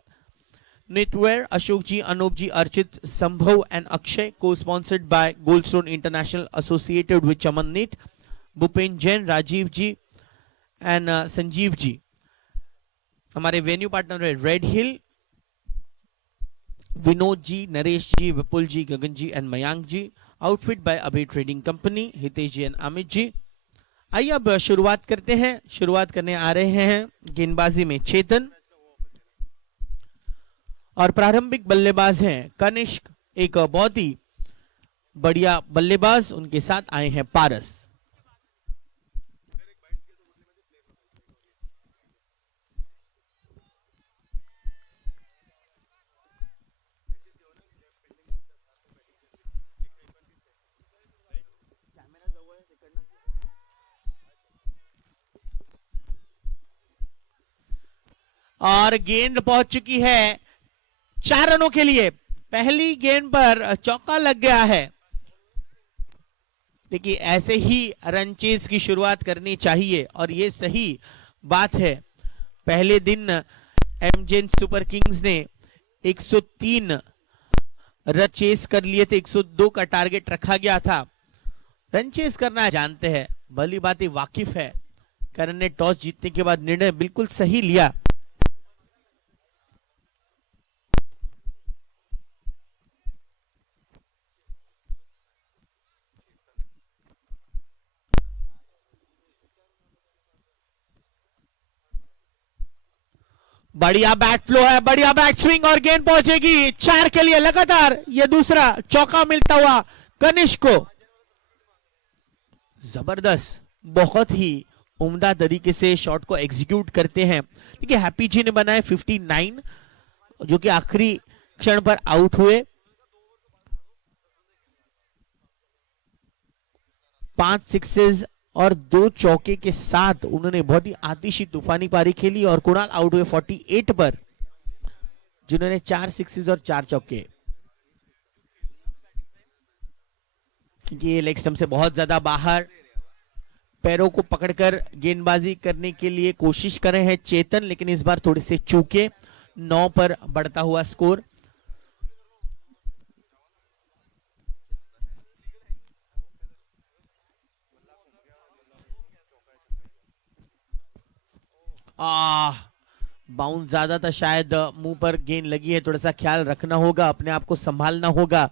Knitwear, Ashok ji, Anoop ji, Archit, Sambhav and Akshay, co sponsored by Goldstone International associated with Chaman Net, Bhupen Jain, Rajeev ji and Sanjeev ji. हमारे वेन्यू पार्टनर है Red Hill, Vinod ji, Naresh ji, Vipul ji, Gagan ji and Mayank ji. Outfit by Abhay trading company, Hitesh ji and Amit ji. आइए अब शुरुआत करते हैं। शुरुआत करने आ रहे हैं गेंदबाजी में चेतन, और प्रारंभिक बल्लेबाज हैं कनिष्क, एक बहुत ही बढ़िया बल्लेबाज। उनके साथ आए हैं पारस। और गेंद पहुंच चुकी है 4 रनों के लिए। पहली गेंद पर चौका लग गया है। देखिए ऐसे ही रन चेज की शुरुआत करनी चाहिए, और ये सही बात है। पहले दिन एमजे सुपर किंग्स ने 103 रन चेस कर लिए थे, 102 का टारगेट रखा गया था। रन चेस करना जानते हैं, भली बातें वाकिफ है। करण ने टॉस जीतने के बाद निर्णय बिल्कुल सही लिया। बढ़िया बैट फ्लो है, बढ़िया बैट स्विंग, और गेंद पहुंचेगी 4 के लिए लगातार। ये दूसरा चौका मिलता हुआ कनिष्क को। जबरदस्त, बहुत ही उम्दा तरीके से शॉट को एग्जीक्यूट करते हैं। देखिए हैप्पी जी ने बनाए 59, जो कि आखिरी क्षण पर आउट हुए। 5 सिक्सेस और 2 चौके के साथ उन्होंने बहुत ही आतिशी तूफानी पारी खेली, और कुणाल आउट हुए 48 पर, जिन्होंने 4 सिक्सेस और 4 चौके। ये लेग स्टंप से बहुत ज्यादा बाहर, पैरों को पकड़कर गेंदबाजी करने के लिए कोशिश कर रहे हैं चेतन, लेकिन इस बार थोड़े से चूके। 9 पर बढ़ता हुआ स्कोर। बाउंस ज्यादा था, शायद मुंह पर गेंद लगी है। थोड़ा सा ख्याल रखना होगा, अपने आप को संभालना होगा।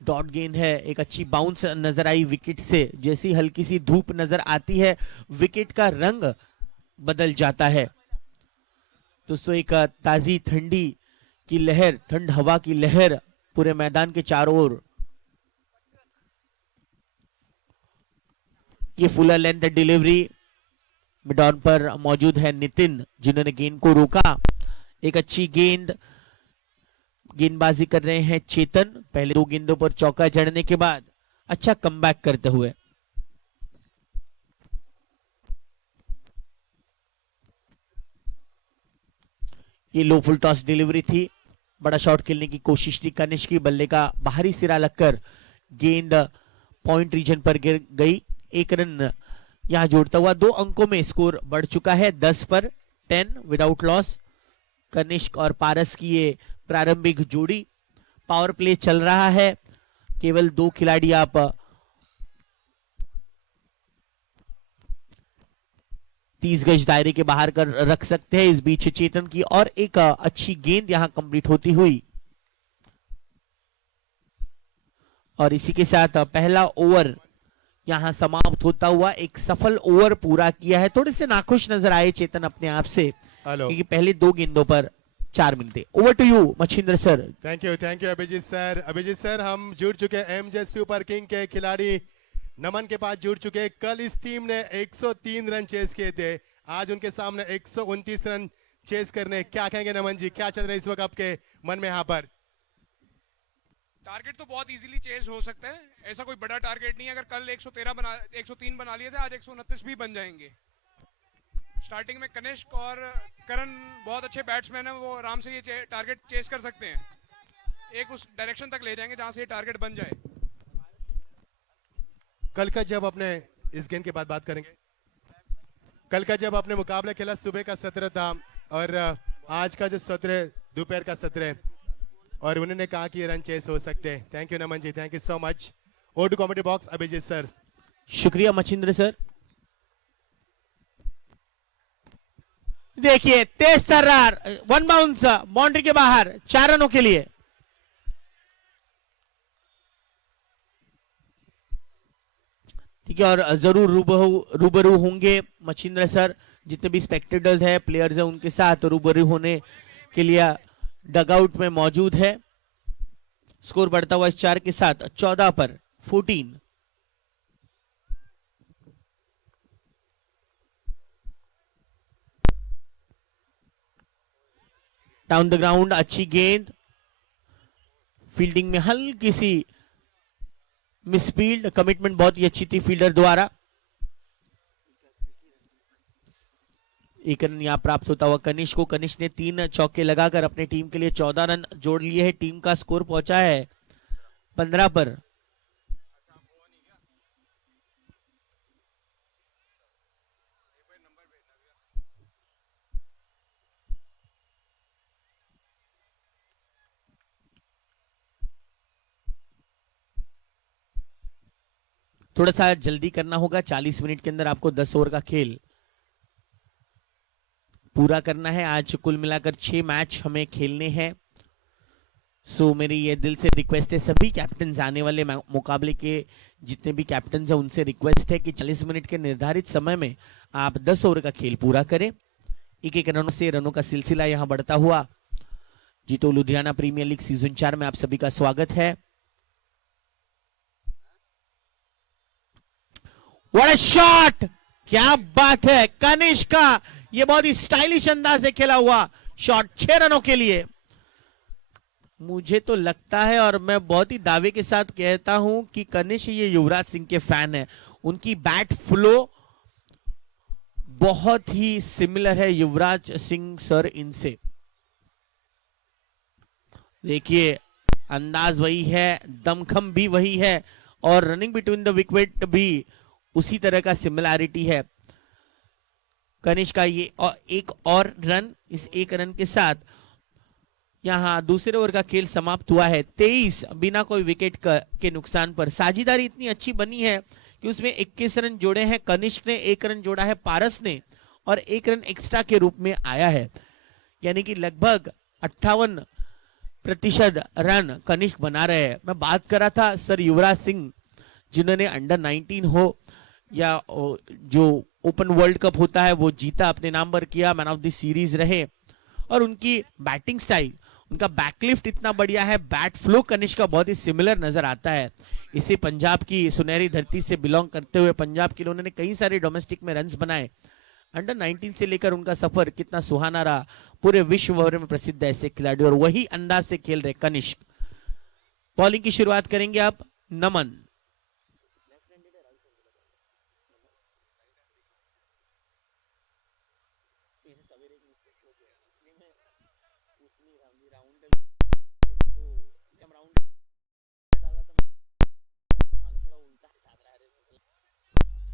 डॉट गेंद है, एक अच्छी बाउंस नजर आई विकेट से। जैसी हल्की सी धूप नजर आती है, विकेट का रंग बदल जाता है। दोस्तों एक ताजी ठंडी की लहर, ठंड हवा की लहर पूरे मैदान के चारों ओर। ये full length delivery mid on पर मौजूद है नितिन, जिन्होंने गेंद को रोका। एक अच्छी गेंदबाजी कर रहे हैं चेतन। पहले 2 गेंदों पर चौका जड़ने के बाद अच्छा कमबैक करते हुए। ये लो फुल टॉस डिलीवरी थी, बड़ा शॉट खेलने की कोशिश थी कनिष्क की। बल्ले का बाहरी सिरा लगकर गेंद पॉइंट रीजन पर गिर गई। 1 रन यहां जोड़ता हुआ 2 अंकों में स्कोर बढ़ चुका है 10 पर 10 विदाउट लॉस। कनिष्क और पारस की ये प्रारंभिक जोड़ी। पावर प्ले चल रहा है, केवल 2 खिलाड़ी आप 30 गज दायरे के बाहर कर रख सकते हैं। इस बीच चेतन की और एक अच्छी गेंद यहां कंप्लीट होती हुई, और इसी के साथ पहला ओवर यहां समाप्त होता हुआ। एक सफल ओवर पूरा किया है। थोड़े से नाखुश नजर आए चेतन अपने आप से, क्योंकि पहले 2 गेंदों पर 4 मिलते। Over to you Machhindra sir. Thank you Abhijeet sir. Abhijeet sir, हम जुड़ चुके एमजे सुपर किंग के खिलाड़ी नमन के पास जुड़ चुके। कल इस टीम ने 103 रन चेस किए थे, आज उनके सामने 129 रन चेस करने। क्या कहेंगे नमन जी, क्या चल रहा है इस वक्त आपके मन में यहाँ पर? टारगेट तो बहुत इजीली चेंज हो सकता है, ऐसा कोई बड़ा टारगेट नहीं है। अगर कल 103 बना लिए थे, आज 129 भी बन जाएंगे। स्टार्टिंग में कनिष्क और करण बहुत अच्छे बैट्समैन हैं, वो आराम से ये टारगेट चेस कर सकते हैं। एक उस डायरेक्शन तक ले जाएंगे जहां से ये टारगेट बन जाए। कल का जब अपने इस गेम के बाद बात करेंगे, कल का जब आपने मुकाबला खेला सुबह का सत्र था और आज का जो सत्र है दोपहर का सत्र है, और उन्होंने कहा कि ये रन चेस हो सकते हैं। Thank you Naman ji, thank you so much. Over to commentary box Abhijeet sir. शुक्रिया मच्छिंद्र सर। देखिए तेज तर्रार, वन बाउंस बाउंड्री के बाहर, 4 रनों के लिए। ठीक है, और जरूर रूबरू होंगे मच्छिंद्र सर, जितने भी स्पेक्टेटर्स है, प्लेयर्स है, उनके साथ रूबरू होने के लिए डगआउट में मौजूद है। स्कोर बढ़ता हुआ इस 4 के साथ 14 पर 14। डाउन द ग्राउंड अच्छी गेंद, फील्डिंग में हल्की सी मिसफील्ड, कमिटमेंट बहुत ही अच्छी थी फील्डर द्वारा। एक रन यहां प्राप्त होता हुआ कनिष्क को। कनिष्क ने 3 चौके लगाकर अपने टीम के लिए 14 रन जोड़ लिए हैं। टीम का स्कोर पहुंचा है 15 पर। थोड़ा सा जल्दी करना होगा, 40 मिनट के अंदर आपको 10 ओवर का खेल पूरा करना है। आज कुल मिलाकर 6 मैच हमें खेलने हैं। सो मेरी ये दिल से रिक्वेस्ट है, सभी कैप्टन आने वाले मुकाबले के जितने भी कैप्टन हैं उनसे रिक्वेस्ट है कि 40 मिनट के निर्धारित समय में आप 10 ओवर का खेल पूरा करें। एक रनों से रनों का सिलसिला यहां बढ़ता हुआ। जीतो लुधियाना प्रीमियर लीग सीजन 4 में आप सभी का स्वागत है। व्हाट अ शॉट, क्या बात है कनिष्क का, ये बहुत ही स्टाइलिश अंदाज से खेला हुआ शॉट 6 रनों के लिए। मुझे तो लगता है और मैं बहुत ही दावे के साथ कहता हूं कि कनिष्क ये युवराज सिंह के फैन है। उनकी बैट फ्लो बहुत ही सिमिलर है युवराज सिंह सर इनसे। देखिए अंदाज वही है, दमखम भी वही है और रनिंग बिटवीन द विकेट भी उसी तरह का सिमिलैरिटी है। कनिष्क का ये एक और रन, इस 1 रन के साथ यहां दूसरे ओवर का खेल समाप्त हुआ है 23 बिना कोई विकेट के नुकसान पर। साझेदारी इतनी अच्छी बनी है कि उसमें 21 रन जोड़े हैं कनिष्क ने, 1 रन जोड़ा है पारस ने और 1 रन एक्स्ट्रा के रूप में आया है। यानी कि लगभग 58% रन कनिष्क बना रहे हैं। मैं बात कर रहा था सर युवराज सिंह, जिन्होंने अंडर 19 हो या जो ओपन वर्ल्ड कप होता है वो जीता, अपने नाम पर किया, मैन ऑफ द सीरीज रहे, और उनकी बैटिंग स्टाइल, उनका बैकलिफ्ट इतना बढ़िया है, बैट फ्लो कनिष्क का बहुत ही सिमिलर नजर आता है। इसे पंजाब की सुनहरी धरती से बिलोंग करते हुए पंजाब के लिए उन्होंने कई सारे डोमेस्टिक में रन्स बनाए। अंडर 19 से लेकर उनका सफर कितना सुहाना रहा, पूरे विश्व भर में प्रसिद्ध है ऐसे खिलाड़ी, और वही अंदाज से खेल रहे कनिष्क। बॉलिंग की शुरुआत करेंगे आप नमन।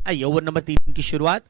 आइए ओवर नंबर 3 की शुरुआत।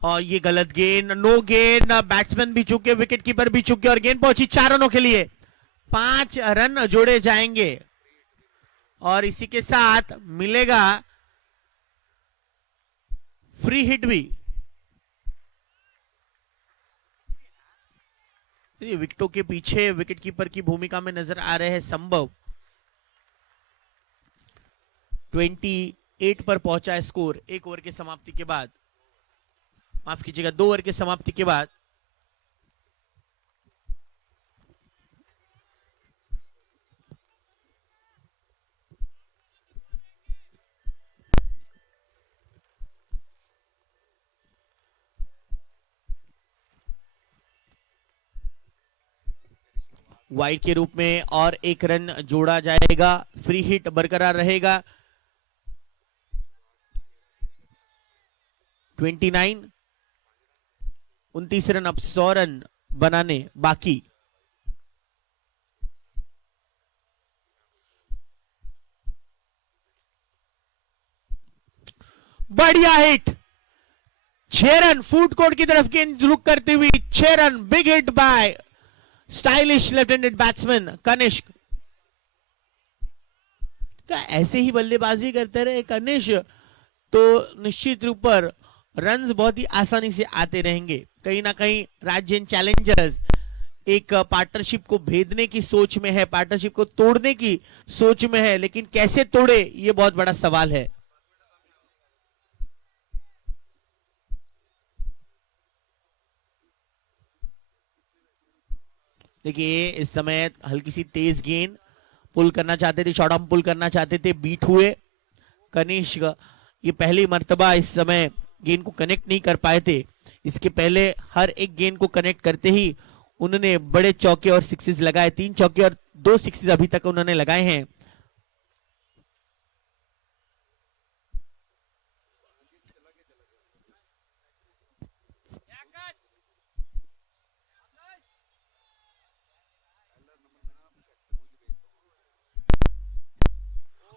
और ये गलत गेंद, नो गेंद, बैट्समैन भी चुके, विकेट कीपर भी चुके और गेंद पहुंची 4 रनों के लिए। 5 रन जोड़े जाएंगे और इसी के साथ मिलेगा फ्री हिट भी। विकेटों के पीछे विकेटकीपर की भूमिका में नजर आ रहे हैं संभव। 28 पर पहुंचा है स्कोर 1 ओवर की समाप्ति के बाद, माफ कीजिएगा 2 ओवर की समाप्ति के बाद। वाइड के रूप में और 1 रन जोड़ा जाएगा, फ्री हिट बरकरार रहेगा। 29 29 रन, अब 100 रन बनाने बाकी। बढ़िया हिट, 6 रन, फूड कोर्ट की तरफ गेंद रुक करती हुई 6 run, big hit by stylish left handed batsman Kanishk. ऐसे ही बल्लेबाजी करते रहे कनिष्क तो निश्चित रूप पर रन्स बहुत ही आसानी से आते रहेंगे। कहीं ना कहीं राज्य चैलेंजर्स एक पार्टनरशिप को भेदने की सोच में है, पार्टनरशिप को तोड़ने की सोच में है, लेकिन कैसे तोड़े ये बहुत बड़ा सवाल है। देखिए इस समय हल्की सी तेज गेंद पुल करना चाहते थे, शॉर्ट आर्म पुल करना चाहते थे, बीट हुए कनिष्क। ये पहली मर्तबा इस समय गेंद को कनेक्ट नहीं कर पाए थे। इसके पहले हर एक गेंद को कनेक्ट करते ही उन्होंने बड़े चौके और सिक्सेस लगाए, 3 चौके और 2 सिक्सेस अभी तक उन्होंने लगाए हैं।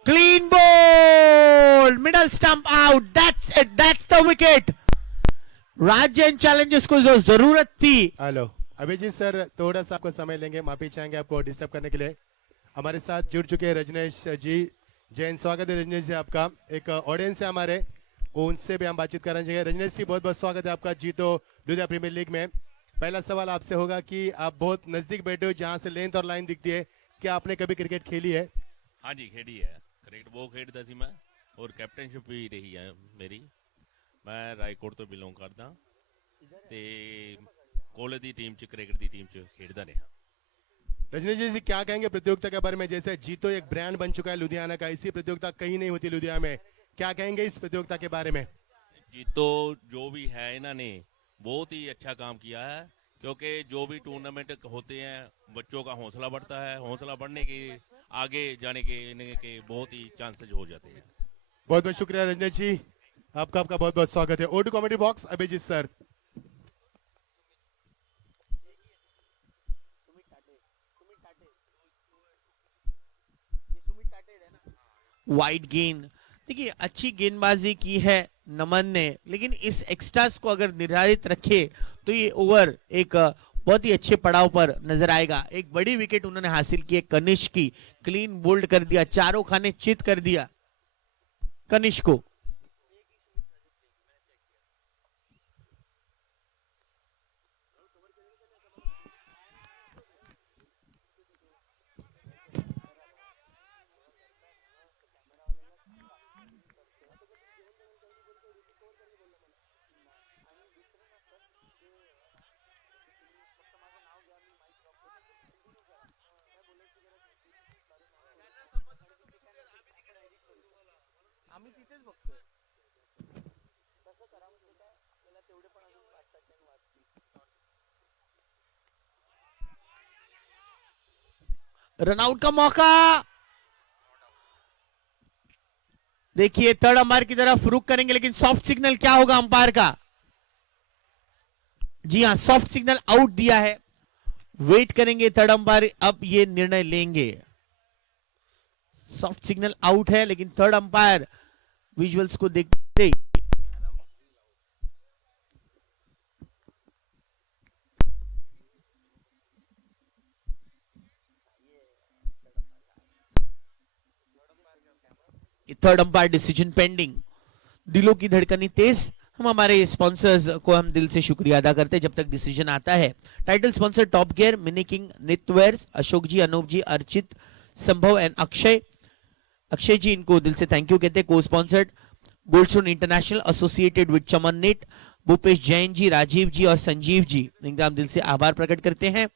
Clean ball, middle stump out. That's it. That's the wicket. राज्य चैलेंजर्स को जो जरूरत थी। हेलो अभिजीत सर, थोड़ा सा आपको समय लेंगे, माफी चाहेंगे आपको डिस्टर्ब करने के लिए। हमारे साथ जुड़ चुके हैं रजनीश जी। जैन, स्वागत है रजनीश जी आपका। एक ऑडियंस है हमारे, उनसे भी हम बातचीत करना चाहिए। रजनीश जी बहुत बहुत स्वागत है आपका जीतो लुधियाना प्रीमियर लीग में। पहला सवाल आपसे होगा कि आप बहुत नजदीक बैठे हो जहां से लेंथ और लाइन दिखती है, क्या आपने कभी क्रिकेट खेली है? हाँ जी खेड़ी है क्रिकेट, वो खेडता सी मैं और कैप्टनशिप भी रही है मेरी। मैं रायकोट तो बिलोंग करदा ते कॉलेज दी टीम च क्रिकेट दी टीम च खेडदा रहा। रजनीश जी क्या कहेंगे प्रतियोगिता के बारे में? जैसे जीतो एक ब्रांड बन चुका है लुधियाना का, इसी प्रतियोगिता कहीं नहीं होती लुधियाना में, क्या कहेंगे इस प्रतियोगिता के बारे में? जीतो जो भी है इन्होंने बहुत ही अच्छा काम किया है, क्योंकि जो भी टूर्नामेंट होते हैं बच्चों का हौसला बढ़ता है, हौसला बढ़ने के आगे जाने के बहुत ही चांसेस हो जाते हैं। बहुत बहुत शुक्रिया रजनीश जी, आपका बहुत बहुत स्वागत है। ओटू comedy box Abhijeet sir. Wide गेंद, देखिए अच्छी गेंदबाजी की है नमन ने, लेकिन इस एक्स्ट्रास को अगर निर्धारित रखे तो ये ओवर एक बहुत ही अच्छे पड़ाव पर नजर आएगा। एक बड़ी विकेट उन्होंने हासिल की है कनिष्क की, क्लीन बोल्ड कर दिया, चारों खाने चित कर दिया कनिष्क को। रनआउट का मौका, देखिए थर्ड अंपायर की तरफ रुक करेंगे, लेकिन सॉफ्ट सिग्नल क्या होगा अंपायर का? जी हां, सॉफ्ट सिग्नल आउट दिया है। वेट करेंगे थर्ड अंपायर, अब ये निर्णय लेंगे। सॉफ्ट सिग्नल आउट है, लेकिन थर्ड अंपायर विजुअल्स को देखते ही थर्ड अंपायर डिसीजन पेंडिंग। दिलों की धड़कनी तेज। हम हमारे स्पॉन्सर्स को हम दिल से शुक्रिया अदा करते हैं जब तक डिसीजन आता है। Title sponsor Top Gear, Mini King, Knitwears, Ashok ji, Anoop ji, Archit, Sambhav and Akshay. Akshay जी इनको दिल से थैंक यू कहते हैं। Co sponsored Goldstone International associated with Chaman Net, Bhupesh Jain ji, Rajeev ji और संजीव जी, इनका हम दिल से आभार प्रकट करते हैं।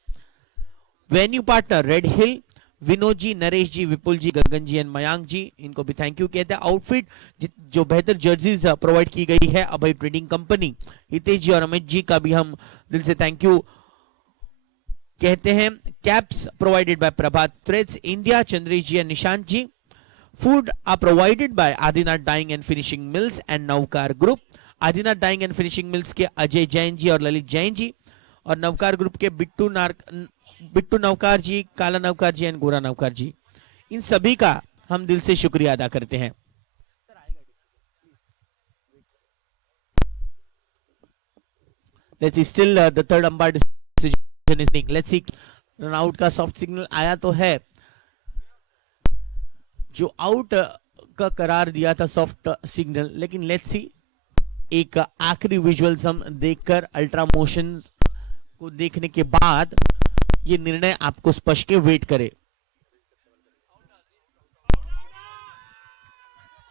Venue partner Red Hill, Vinod ji, Naresh ji, Vipul ji, Gagan ji and Mayank ji, इनको भी थैंक यू कहते हैं। आउटफिट जो बेहतर जर्सीज प्रोवाइड की गई है अभय ट्रेडिंग कंपनी, हितेश जी और अमित जी का भी हम दिल से थैंक यू कहते हैं। Caps provided by Prabhat threads India, Chandresh ji and Nishant ji. Food are provided by Adinath dyeing and finishing mills and Navkar group. Adinath dyeing and finishing mills के अजय जैन जी और ललित जैन जी, और नवकार ग्रुप के बिट्टू नवकार जी, काला नवकार जी एंड गोरा नवकार जी, इन सभी का हम दिल से शुक्रिया अदा करते हैं। Let's see, still the third umpire decision is being. Let's see, run out का सॉफ्ट सिग्नल आया तो है। जो आउट का करार दिया था सॉफ्ट सिग्नल, लेकिन लेट्स सी एक आखिरी विजुअल्स हम देखकर अल्ट्रा मोशन को देखने के बाद ये निर्णय आपको स्पष्ट के वेट करे।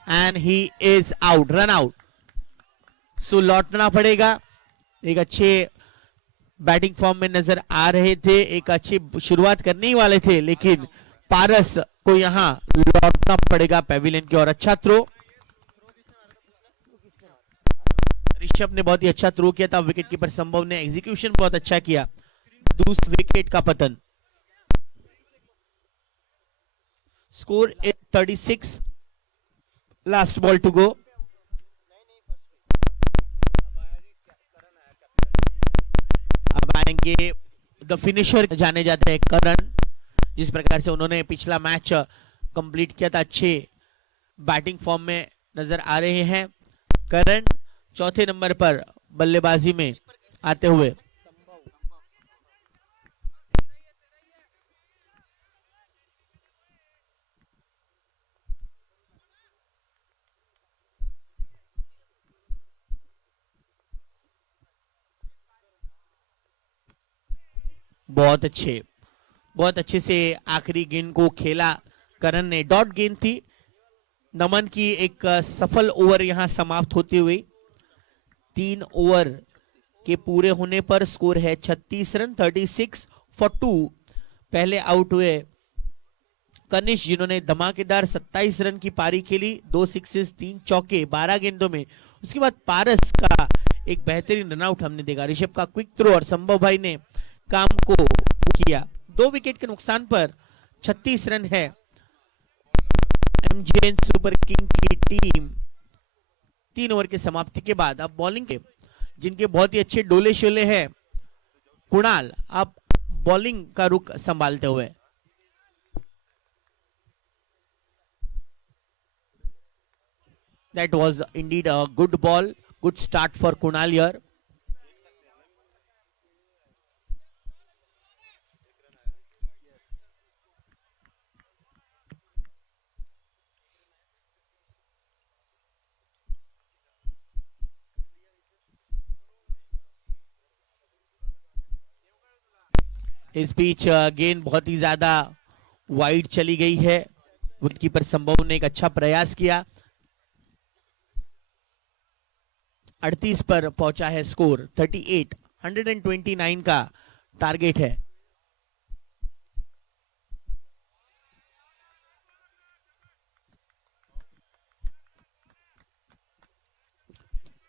And he is out, run out. So लौटना पड़ेगा। एक अच्छे बैटिंग फॉर्म में नजर आ रहे थे, एक अच्छी शुरुआत करने ही वाले थे, लेकिन पारस को यहां लौटना पड़ेगा पेविलियन की ओर। अच्छा थ्रो, ऋषभ ने बहुत ही अच्छा थ्रो किया था। विकेट कीपर संभव ने एग्जीक्यूशन बहुत अच्छा किया। दूसरे विकेट का पतन। Score 36, last ball to go. अब आएंगे द फिनिशर जाने जाते हैं करण। जिस प्रकार से उन्होंने पिछला मैच कंप्लीट किया था, अच्छे बैटिंग फॉर्म में नजर आ रहे हैं करण। चौथे नंबर पर बल्लेबाजी में आते हुए बहुत अच्छे से आखिरी गेंद को खेला करण ने। डॉट गेंद थी। नमन की एक सफल ओवर यहां समाप्त होती हुई। 3 ओवर के पूरे होने पर स्कोर है 36 रन, 36 फॉर 2। पहले आउट हुए कनिष्क, जिन्होंने धमाकेदार 27 रन की पारी खेली, 2 सिक्सेस, 3 चौके 12 गेंदों में। उसके बाद पारस का एक बेहतरीन रनआउट हमने देखा। ऋषभ का क्विक थ्रो और संभव भाई ने काम को किया। 2 विकेट के नुकसान पर 36 रन है एमजीएन सुपर किंग की टीम। 3 ओवर की समाप्ति के बाद अब बॉलिंग के जिनके बहुत ही अच्छे डोले शोले हैं, कुणाल अब बॉलिंग का रुख संभालते हुए। That was indeed a good ball, good start for Kunal here. इस बीच गेंद बहुत ही ज्यादा वाइड चली गई है। विकेटकीपर संभव ने एक अच्छा प्रयास किया। 38 पर पहुंचा है स्कोर। 38, 129 का टारगेट है।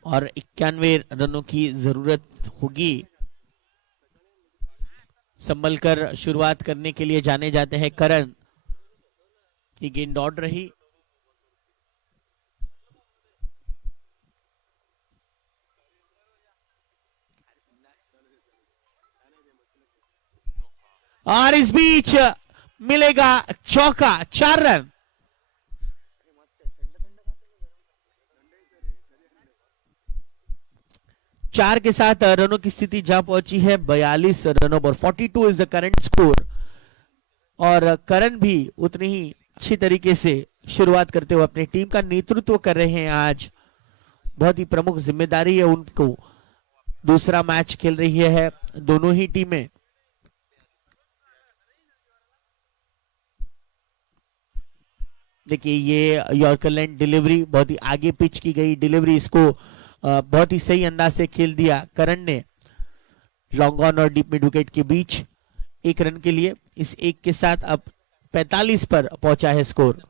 और 91 रनों की जरूरत होगी। संभल कर शुरुआत करने के लिए जाने जाते हैं करण। ये गेंद दौड़ रही। और इस बीच मिलेगा चौका, 4 रन। चार के साथ रनों की स्थिति जा पहुंची है 42 रनों पर। 42 इज द करंट स्कोर। और करण भी उतनी ही अच्छी तरीके से शुरुआत करते हुए अपनी टीम का नेतृत्व कर रहे हैं आज। बहुत ही प्रमुख जिम्मेदारी है उनको। दूसरा मैच खेल रही है दोनों ही टीमें। देखिए ये यॉर्करलैंड डिलीवरी बहुत ही आगे पिच की गई डिलीवरी, इसको बहुत ही सही अंदाज से खेल दिया करण ने। लॉन्ग ऑन और डीप मिड विकेट के बीच 1 रन के लिए। इस 1 के साथ अब 45 पर पहुंचा है स्कोर।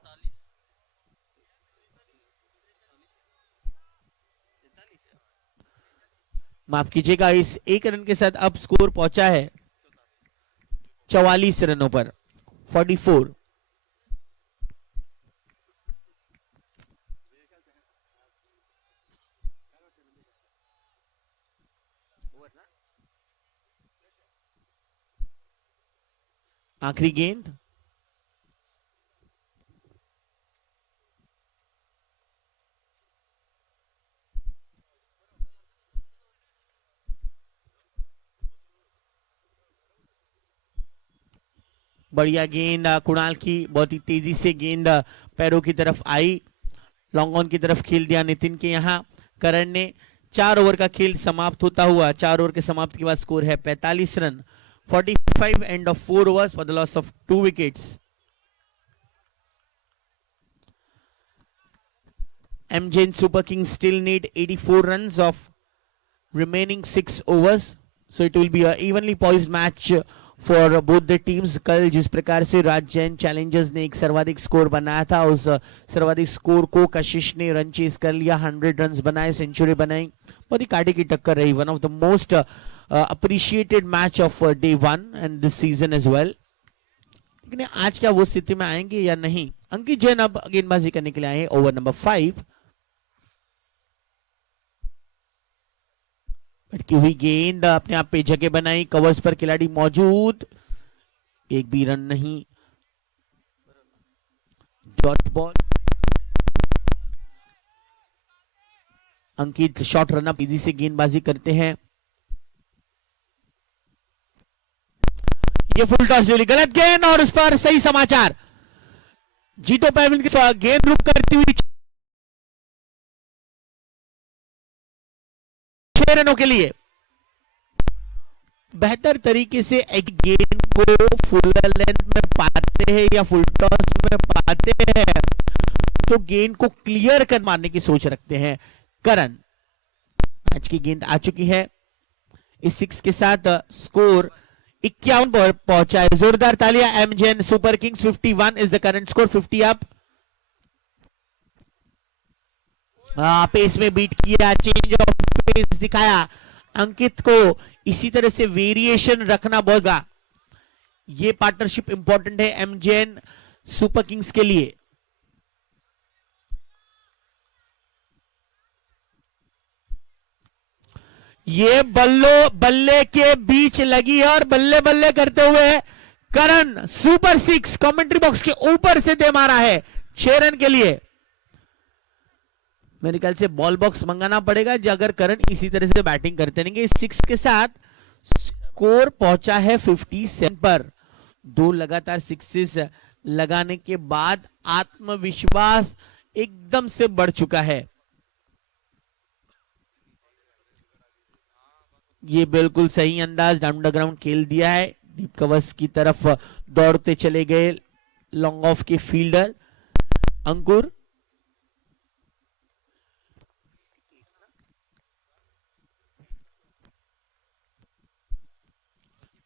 माफ कीजिएगा, इस 1 रन के साथ अब स्कोर पहुंचा है 44 रनों पर, 44। आखिरी गेंद। बढ़िया गेंद कुणाल की, बहुत ही तेजी से गेंद पैरों की तरफ आई। लॉन्ग ऑन की तरफ खेल दिया नितिन के यहाँ करण ने। 4 ओवर का खेल समाप्त होता हुआ, 4 ओवर के समाप्ति के बाद स्कोर है 45 run, 45 and of 4 overs for the loss of 2 wickets. MJ Super Kings still need 84 runs of remaining 6 overs, so it will be a evenly poised match for both the teams. कल जिस प्रकार से राज जैन चैलेंजर्स ने एक सर्वाधिक स्कोर बनाया था, उस सर्वाधिक स्कोर को कशिश ने रन चेस कर लिया, 100 रन बनाए, सेंचुरी बनाई। बहुत ही कांटे की टक्कर रही। One of the most appreciated match of day 1 and this season as well. लेकिन आज क्या वो स्थिति में आएंगे या नहीं? अंकित जैन अब गेंदबाजी करने के लिए आए ओवर नंबर 5। भटकी हुई गेंद अपने आप पे जगह बनाई, कवर्स पर खिलाड़ी मौजूद, एक भी रन नहीं। Dot ball. Ankit short run up तेजी से गेंदबाजी करते हैं। ये फुल टॉस जोली, गलत गेंद और उस पर सही समाचार। जीतो पैविन की गेंद रुक करती हुई 6 रनों के लिए। बेहतर तरीके से एक गेंद को फुल लेंथ में पाते हैं या फुल टॉस में पाते हैं तो गेंद को क्लियर कर मारने की सोच रखते हैं करण। आज की गेंद आ चुकी है। इस 6 के साथ स्कोर 51 पर पहुंचा है। जोरदार तालियां MJN super kings. 51 is the current score, 50 up. Pace में बीट किया, चेंज ऑफ पेस दिखाया। अंकित को इसी तरह से वेरिएशन रखना होगा। ये पार्टनरशिप इंपॉर्टेंट है एमजेएन सुपर किंग्स के लिए। ये बल्ले के बीच लगी है और बल्ले बल्ले करते हुए करण सुपर 6 कमेंट्री बॉक्स के ऊपर से दे मारा है 6 रन के लिए। मेरे ख्याल से बॉल बॉक्स मंगाना पड़ेगा अगर करण इसी तरह से बैटिंग करते रहेंगे। 6 के साथ स्कोर पहुंचा है 57 पर। 2 लगातार सिक्सेस लगाने के बाद आत्मविश्वास एकदम से बढ़ चुका है। ये बिल्कुल सही अंदाज, डाउन द ग्राउंड खेल दिया है। डीप कवर्स की तरफ दौड़ते चले गए लॉन्ग ऑफ के फील्डर अंकुर।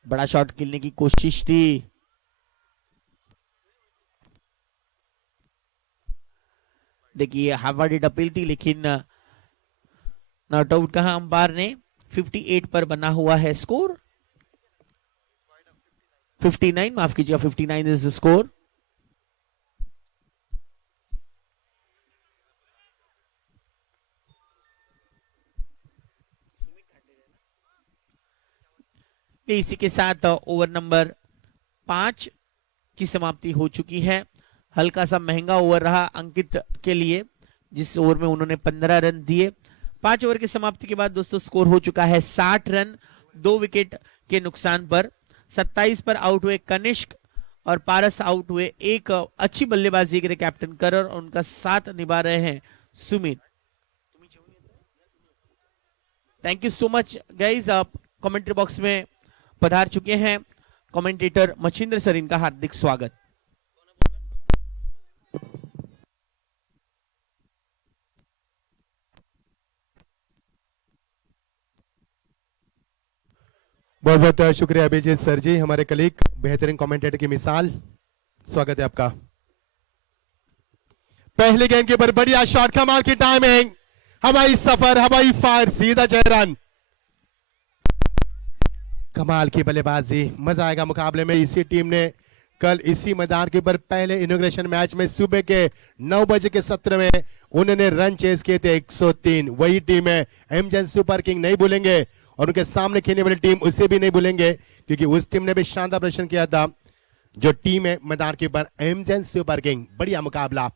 बड़ा शॉट खेलने की कोशिश थी, देखिए हार्वर्ड अपील थी लेकिन नॉट आउट कहा अंपायर ने। 58 पर बना हुआ है स्कोर। 59 माफ कीजिए, 59 इज द स्कोर। इसी के साथ ओवर नंबर 5 की समाप्ति हो चुकी है। हल्का सा महंगा ओवर रहा अंकित के लिए, जिस ओवर में उन्होंने 15 रन दिए। 5 ओवर की समाप्ति के बाद दोस्तों स्कोर हो चुका है 60 रन 2 विकेट के नुकसान पर। 27 पर आउट हुए कनिष्क और पारस आउट हुए। एक अच्छी बल्लेबाजी के लिए कैप्टन करर और उनका साथ निभा रहे हैं Sumit. Thank you so much guys. आप कमेंट्री बॉक्स में पधार चुके हैं कमेंटेटर मचिंद्र सर, इनका हार्दिक स्वागत। बहुत बहुत शुक्रिया अभिजीत सर जी, हमारे कलीग, बेहतरीन कमेंटेटर की मिसाल। स्वागत है आपका। पहले गेंद के ऊपर बढ़िया शॉट, कमाल की टाइमिंग, हवाई सफर, हवाई फायर, सीधा 6 रन। कमाल की बल्लेबाजी, मजा आएगा मुकाबले में। इसी टीम ने कल इसी मैदान के ऊपर पहले इनॉग्रेशन मैच में सुबह के 9 बजे के सत्र में उन्होंने रन चेस किए थे 103। वही टीम है एमजेन सुपर किंग, नहीं भूलेंगे, और उनके सामने खेलने वाली टीम उसे भी नहीं भूलेंगे, क्योंकि उस टीम ने भी शानदार प्रदर्शन किया था। जो टीम है मैदान के ऊपर एमजेन सुपर किंग, बढ़िया मुकाबला।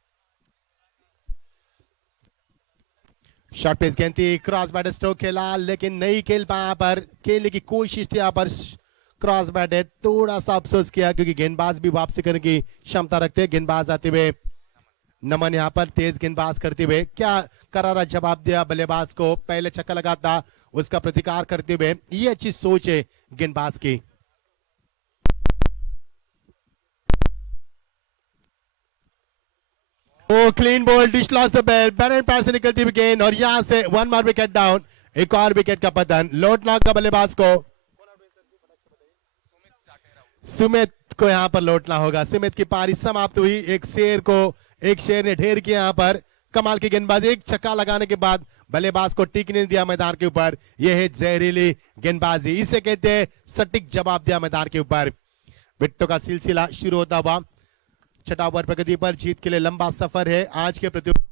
शॉर्ट पेस गेंद थी, क्रॉस बैट स्ट्रोक खेला लेकिन नहीं खेल पाया, पर खेलने की कोशिश थी, यहाँ पर क्रॉस बैट है। थोड़ा सा अफसोस किया क्योंकि गेंदबाज भी वापसी करने की क्षमता रखते हैं। गेंदबाज आते हुए नमन यहाँ पर तेज गेंदबाज करते हुए क्या करारा जवाब दिया बल्लेबाज को, पहले छक्का लगा था उसका प्रतिकार करते हुए। ये अच्छी सोच है गेंदबाज की। Oh clean ball, dislodge the bail, batter पैर से निकलती हुई गेंद और यहां से 1 more विकेट डाउन। एक और विकेट का पतन, लौटना होगा बल्लेबाज को, सुमित को यहां पर लौटना होगा। सुमित की पारी समाप्त हुई। एक शेर ने ढेर किया यहां पर। कमाल की गेंदबाजी, एक छक्का लगाने के बाद बल्लेबाज को टिकने दिया मैदान के ऊपर। यह है जहरीली गेंदबाजी, इसे कहते हैं सटीक जवाब दिया मैदान के ऊपर। विकेटों का सिलसिला शुरू होता हुआ। छठा ओवर प्रगति पर, जीत के लिए लंबा सफर है आज के प्रतियोगिता।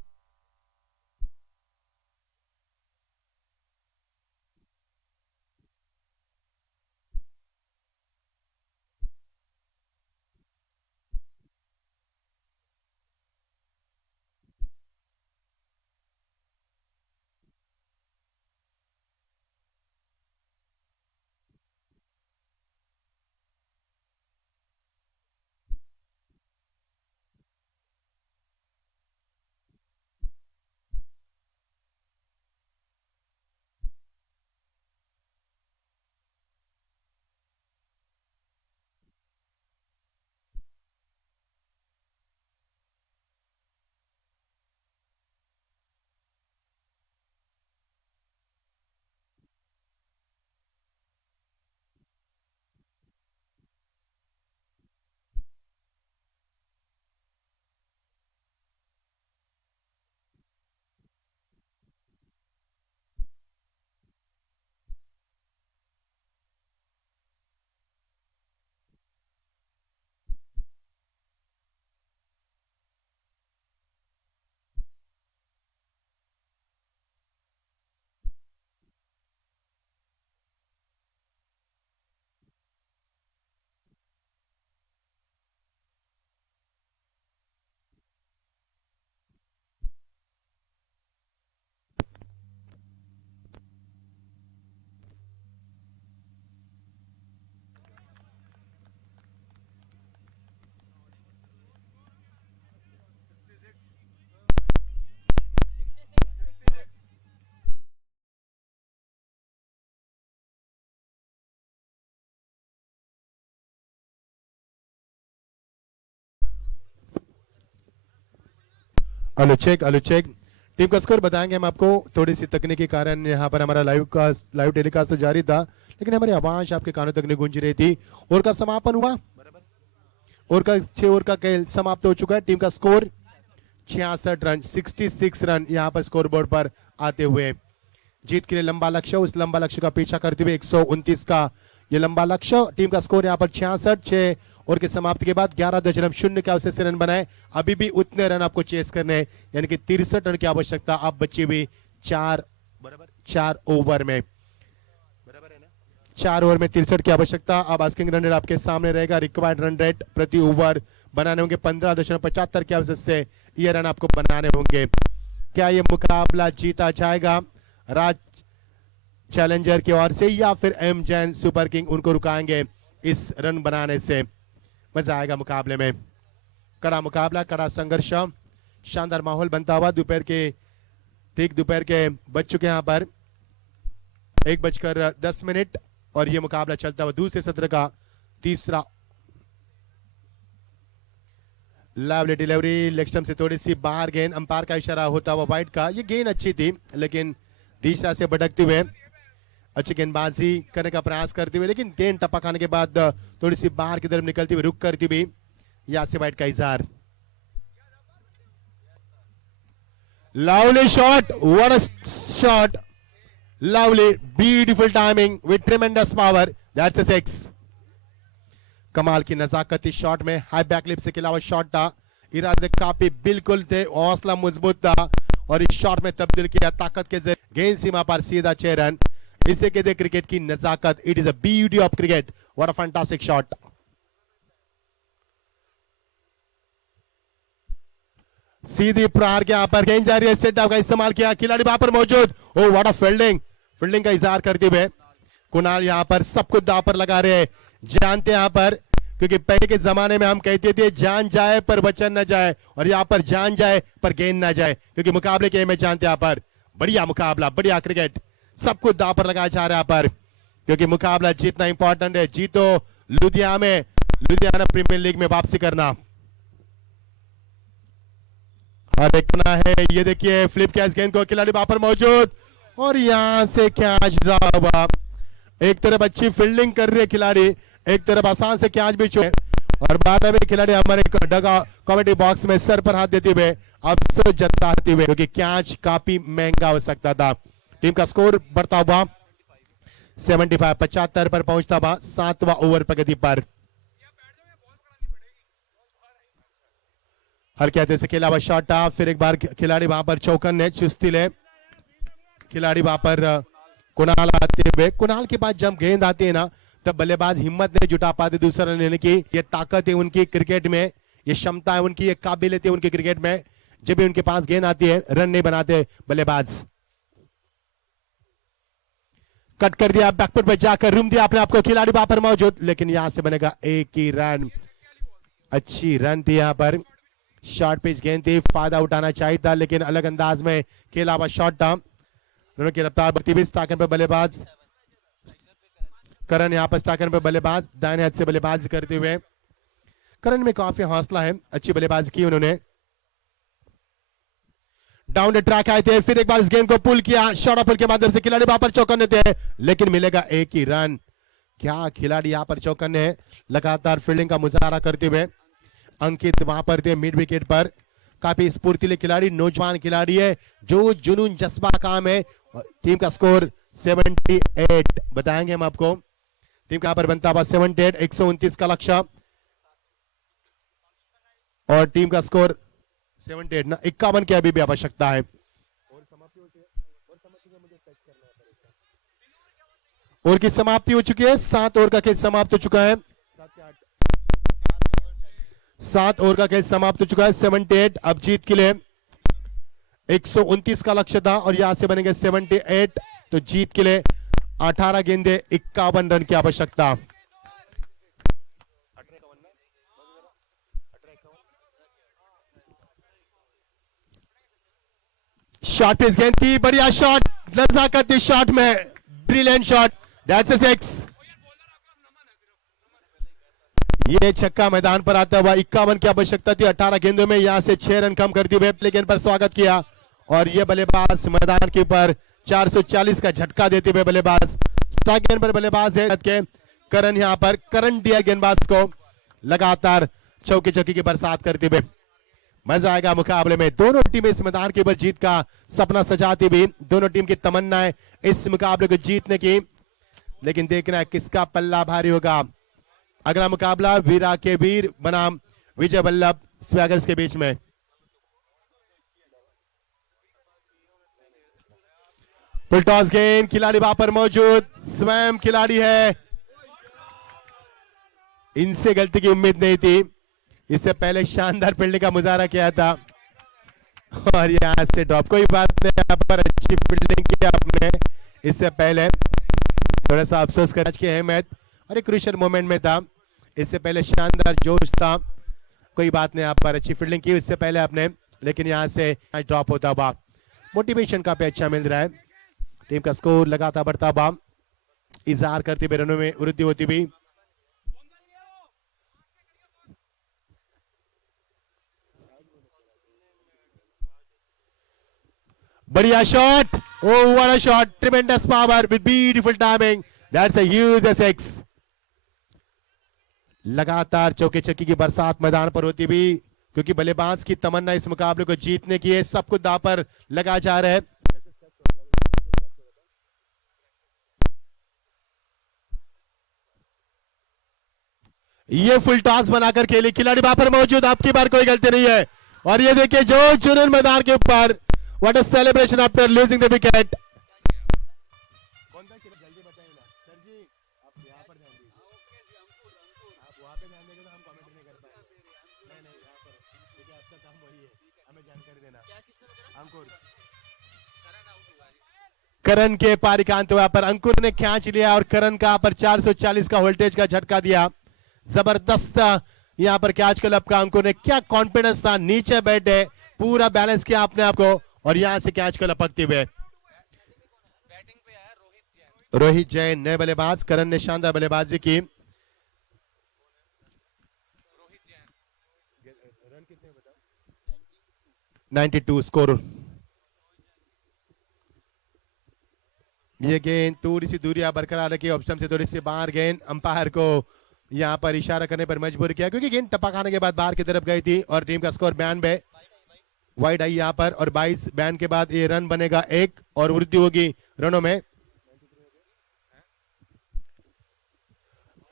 अनुचेक टीम का स्कोर बताएंगे हम आपको। थोड़ी सी तकनीकी कारण यहाँ पर हमारा लाइव टेलीकास्ट तो जारी था, लेकिन हमारी आवाज आपके कानों तक नहीं गूंज रही थी। ओवर का समापन हुआ, ओवर का 6 ओवर का खेल समाप्त हो चुका है। टीम का स्कोर 66 रन, 66 रन यहाँ पर स्कोर बोर्ड पर आते हुए। जीत के लिए लंबा लक्ष्य, उस लंबा लक्ष्य का पीछा करते हुए 129 का ये लंबा लक्ष्य। टीम का स्कोर यहाँ पर 66, 6 और के समाप्ति के बाद 11.0 के अवसर से रन बनाए। अभी भी उतने रन आपको चेस करने, यानी कि 63 रन की आवश्यकता आप बची हुई 4 ओवर में। 4 ओवर में 63 की आवश्यकता। अब आस्किंग रन रेट आपके सामने रहेगा। रिक्वायर्ड रन रेट प्रति ओवर बनाने होंगे 15.75 के अवसर से ये रन आपको बनाने होंगे। क्या ये मुकाबला जीता जाएगा राज चैलेंजर की ओर से, या फिर एम जैन सुपर किंग उनको रुकाएंगे इस रन बनाने से? मजा आएगा मुकाबले में। कड़ा मुकाबला, कड़ा संघर्ष, शानदार माहौल बनता हुआ। दोपहर के बज चुके हैं यहाँ पर 1:10 और ये मुकाबला चलता हुआ दूसरे सत्र का तीसरा। लवली डिलीवरी, लेग स्टंप से थोड़ी सी बाहर गेंद, अंपायर का इशारा होता हुआ वाइड का। ये गेंद अच्छी थी लेकिन दिशा से भटकते हुए अच्छी गेंदबाजी करने का प्रयास करते हुए, लेकिन गेंद टप्पा खाने के बाद थोड़ी सी बाहर की तरफ निकलती हुई, रुक करती हुई यहाँ से वाइड का इजहार। Lovely shot, what a shot, lovely, beautiful timing with ट्रेमेंडस power, that's a 6। कमाल की नजाकत इस शॉट में, हाई बैक लिप से के अलावा शॉट था, इरादे काफी बिल्कुल थे, हौसला मजबूत था और इस शॉट में तब्दील किया ताकत के जरिए। गेंद सीमा पर सीधा 6 रन। इसे कहते हैं क्रिकेट की नजाकत। It is a beauty of cricket, what a fantastic shot. सीधी प्रहार के यहाँ पर गेंद जा रही है, सेटअप का इस्तेमाल किया, खिलाड़ी वहां पर मौजूद। ओ व्हाट अ फील्डिंग का इजहार करते हुए कुणाल यहाँ पर सब कुछ दांव पर लगा रहे हैं। जानते हैं यहाँ पर, क्योंकि पहले के जमाने में हम कहते थे जान जाए पर वचन न जाए, और यहाँ पर जान जाए पर गेंद ना जाए, क्योंकि मुकाबले के में जानते हैं यहाँ पर बढ़िया मुकाबला, बढ़िया क्रिकेट, सब कुछ दांव पर लगाया जा रहा है यहाँ पर, क्योंकि मुकाबला जीतना इंपॉर्टेंट है। जीतो लुधियाना प्रीमियर लीग में वापसी करना। और देखना है, ये देखिए फ्लिप कैच गेंद को, खिलाड़ी वहां पर मौजूद और यहां से कैच रहा हुआ। एक तरफ अच्छी फील्डिंग कर रही है खिलाड़ी, एक तरफ आसान से कैच भी छुए, और 12वें खिलाड़ी हमारे डगा कमेटी बॉक्स में सर पर हाथ देते हुए अफसोस जताते हुए, क्योंकि कैच काफी महंगा हो सकता था। टीम का स्कोर बढ़ता हुआ 75 पर पहुंचता हुआ 7वां ओवर प्रगति पर। हल्के हाथे से खेला हुआ शॉट था, फिर एक बार खिलाड़ी वहां पर चौकन ने चुस्ती ले, खिलाड़ी वहां पर कुणाल आते हुए। कुणाल के पास जब गेंद आती है ना, तब बल्लेबाज हिम्मत नहीं जुटा पाते दूसरा रन लेने की। ये ताकत है उनकी क्रिकेट में, ये क्षमता है उनकी, ये काबिलियत है उनकी क्रिकेट में। जब भी उनके पास गेंद आती है रन नहीं बनाते बल्लेबाज। कट कर दिया, बैकफुट पे जाकर रूम दिया अपने आपको, खिलाड़ी वहां पर मौजूद, लेकिन यहां से बनेगा एक ही रन। अच्छी रन थी यहाँ पर, शॉर्ट पिच गेंद थी, फायदा उठाना चाहिए था, लेकिन अलग अंदाज में खेला हुआ शॉट था। दोनों की रफ्तार बढ़ती हुई, स्टाकर पे बल्लेबाज करण, यहाँ पर स्टाकर पे बल्लेबाज दाहिने हाथ से बल्लेबाज करते हुए। करण में काफी हौसला है, अच्छी बल्लेबाजी की उन्होंने। डाउन द ट्रैक आए थे, फिर एक बार इस गेंद को पुल किया, शॉर्ट पुल के माध्यम से खिलाड़ी वहां पर चौकन थे, लेकिन मिलेगा एक ही रन। क्या खिलाड़ी यहाँ पर चौकन है, लगातार फील्डिंग का मुजाहरा करते हुए। अंकित वहां पर थे मिड विकेट पर, काफी स्फूर्तिले खिलाड़ी, नौजवान खिलाड़ी है, जो जुनून जज्बा काम है। टीम का स्कोर 78 बताएंगे हम आपको। टीम का पर बनता हुआ 78, 129 का लक्ष्य, और टीम का स्कोर 78 ना 51 की अभी भी आवश्यकता है। ओवर की समाप्ति हो चुकी है, 7 ओवर का खेल समाप्त हो चुका है। 7 ओवर का खेल समाप्त हो चुका है। 78 अब जीत के लिए 129 का लक्ष्य था, और यहां से बनेंगे 78, तो जीत के लिए 18 गेंदे 51 रन की आवश्यकता। शॉट पिच गेंद थी, बढ़िया शॉट, नजाकत इस शॉट में, ब्रिलियंट शॉट, दैट्स अ 6। ये छक्का मैदान पर आता हुआ 51 की आवश्यकता थी 18 गेंदों में, यहां से 6 रन कम करते हुए पहले गेंद पर स्वागत किया, और ये बल्लेबाज मैदान के ऊपर 440 का झटका देते हुए बल्लेबाज स्ट्राइक गेंद पर बल्लेबाज है के करण, यहां पर करंट दिया गेंदबाज को, लगातार चौके चौकी की बरसात करते हुए। मजा आएगा मुकाबले में, दोनों टीमें इस मैदान के ऊपर जीत का सपना सजाती हुई, दोनों टीम की तमन्ना है इस मुकाबले को जीतने की, लेकिन देखना है किसका पल्ला भारी होगा। अगला मुकाबला वीरा के वीर बनाम विजय वल्लभ स्वैगर्स के बीच में। फुल टॉस गेंद, खिलाड़ी वहां पर मौजूद, स्वयं खिलाड़ी है, इनसे गलती की उम्मीद नहीं थी। इससे पहले शानदार फील्डिंग का मुजाहरा किया था, और यहां से ड्रॉप, कोई बात नहीं, यहाँ पर अच्छी फील्डिंग की आपने। इससे पहले थोड़ा सा अफसोस कर की अहमियत, और एक क्रूशियल मोमेंट में था, इससे पहले शानदार जोश था, कोई बात नहीं, यहाँ पर अच्छी फील्डिंग की इससे पहले आपने, लेकिन यहाँ से ड्रॉप होता हुआ मोटिवेशन काफी अच्छा मिल रहा है। टीम का स्कोर लगातार बढ़ता हुआ, इजहार करते हुए रनों में वृद्धि होती हुई। बढ़िया shot, oh what a shot, tremendous power with beautiful timing, that's a huge six। लगातार चौके छक्के की बरसात मैदान पर होती हुई, क्योंकि बल्लेबाज की तमन्ना इस मुकाबले को जीतने की है, सब कुछ दांव पर लगा जा रहा है। ये फुल टॉस बनाकर खेले खिलाड़ी वहां पर मौजूद, आपकी बार कोई गलती नहीं है। और ये देखिए जो जुनून मैदान के ऊपर, what a celebration after losing the wicket. Karan के पारी का अंत हुआ पर अंकुर ने खींच लिया और करण का पर 440 का वोल्टेज का झटका दिया। जबरदस्त यहाँ पर कैच क्लब का अंकुर ने, क्या कॉन्फिडेंस था, नीचे बैठे पूरा बैलेंस किया अपने आप को और यहां से कैच को लपकते हुए। रोहित जैन नए बल्लेबाज, करण ने शानदार बल्लेबाजी की। Run 92 score. ये गेंद थोड़ी सी दूरी बरकरार रखी, ऑप्शन से थोड़ी सी बाहर गेंद, अंपायर को यहां पर इशारा करने पर मजबूर किया, क्योंकि गेंद टपा खाने के बाद बाहर की तरफ गई थी। और टीम का स्कोर 92, वाइड आई यहां पर, और 22 बैन के बाद ये रन बनेगा 1 और वृद्धि होगी रनों में।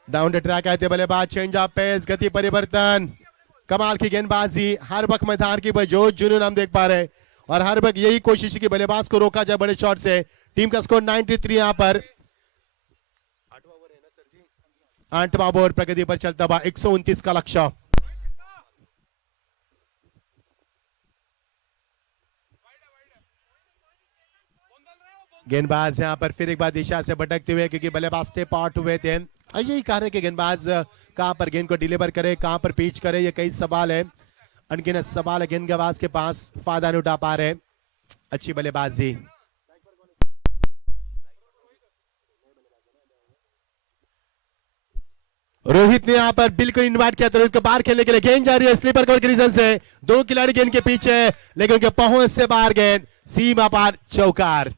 डाउन द ट्रैक आए थे बल्लेबाज, चेंज ऑफ पेस, गति परिवर्तन, कमाल की गेंदबाजी, हर वक्त मैदान की जो जुनून हम देख पा रहे हैं और हर वक्त यही कोशिश की बल्लेबाज को रोका जाए बड़े शॉट से। टीम का स्कोर 93 यहां पर, 8वां ओवर प्रगति पर चलता हुआ, 129 का लक्ष्य। गेंदबाज यहां पर फिर एक बार दिशा से भटकते हुए, क्योंकि बल्लेबाज स्टेप आउट हुए थे। यही कारण है कि गेंदबाज कहां पर गेंद को डिलीवर करे, कहां पर पिच करे, ये कई सवाल है, अनगिनत सवाल है गेंदबाज के पास, फायदा नहीं उठा पा रहे। अच्छी बल्लेबाजी। रोहित ने यहां पर बिल्कुल इनवाइट किया रोहित को बाहर खेलने के लिए। गेंद जा रही है स्लीपर कवर के रीजन से, 2 खिलाड़ी गेंद के पीछे, लेकिन उनके पहुंच से बाहर गेंद, सीमा पार चौकार।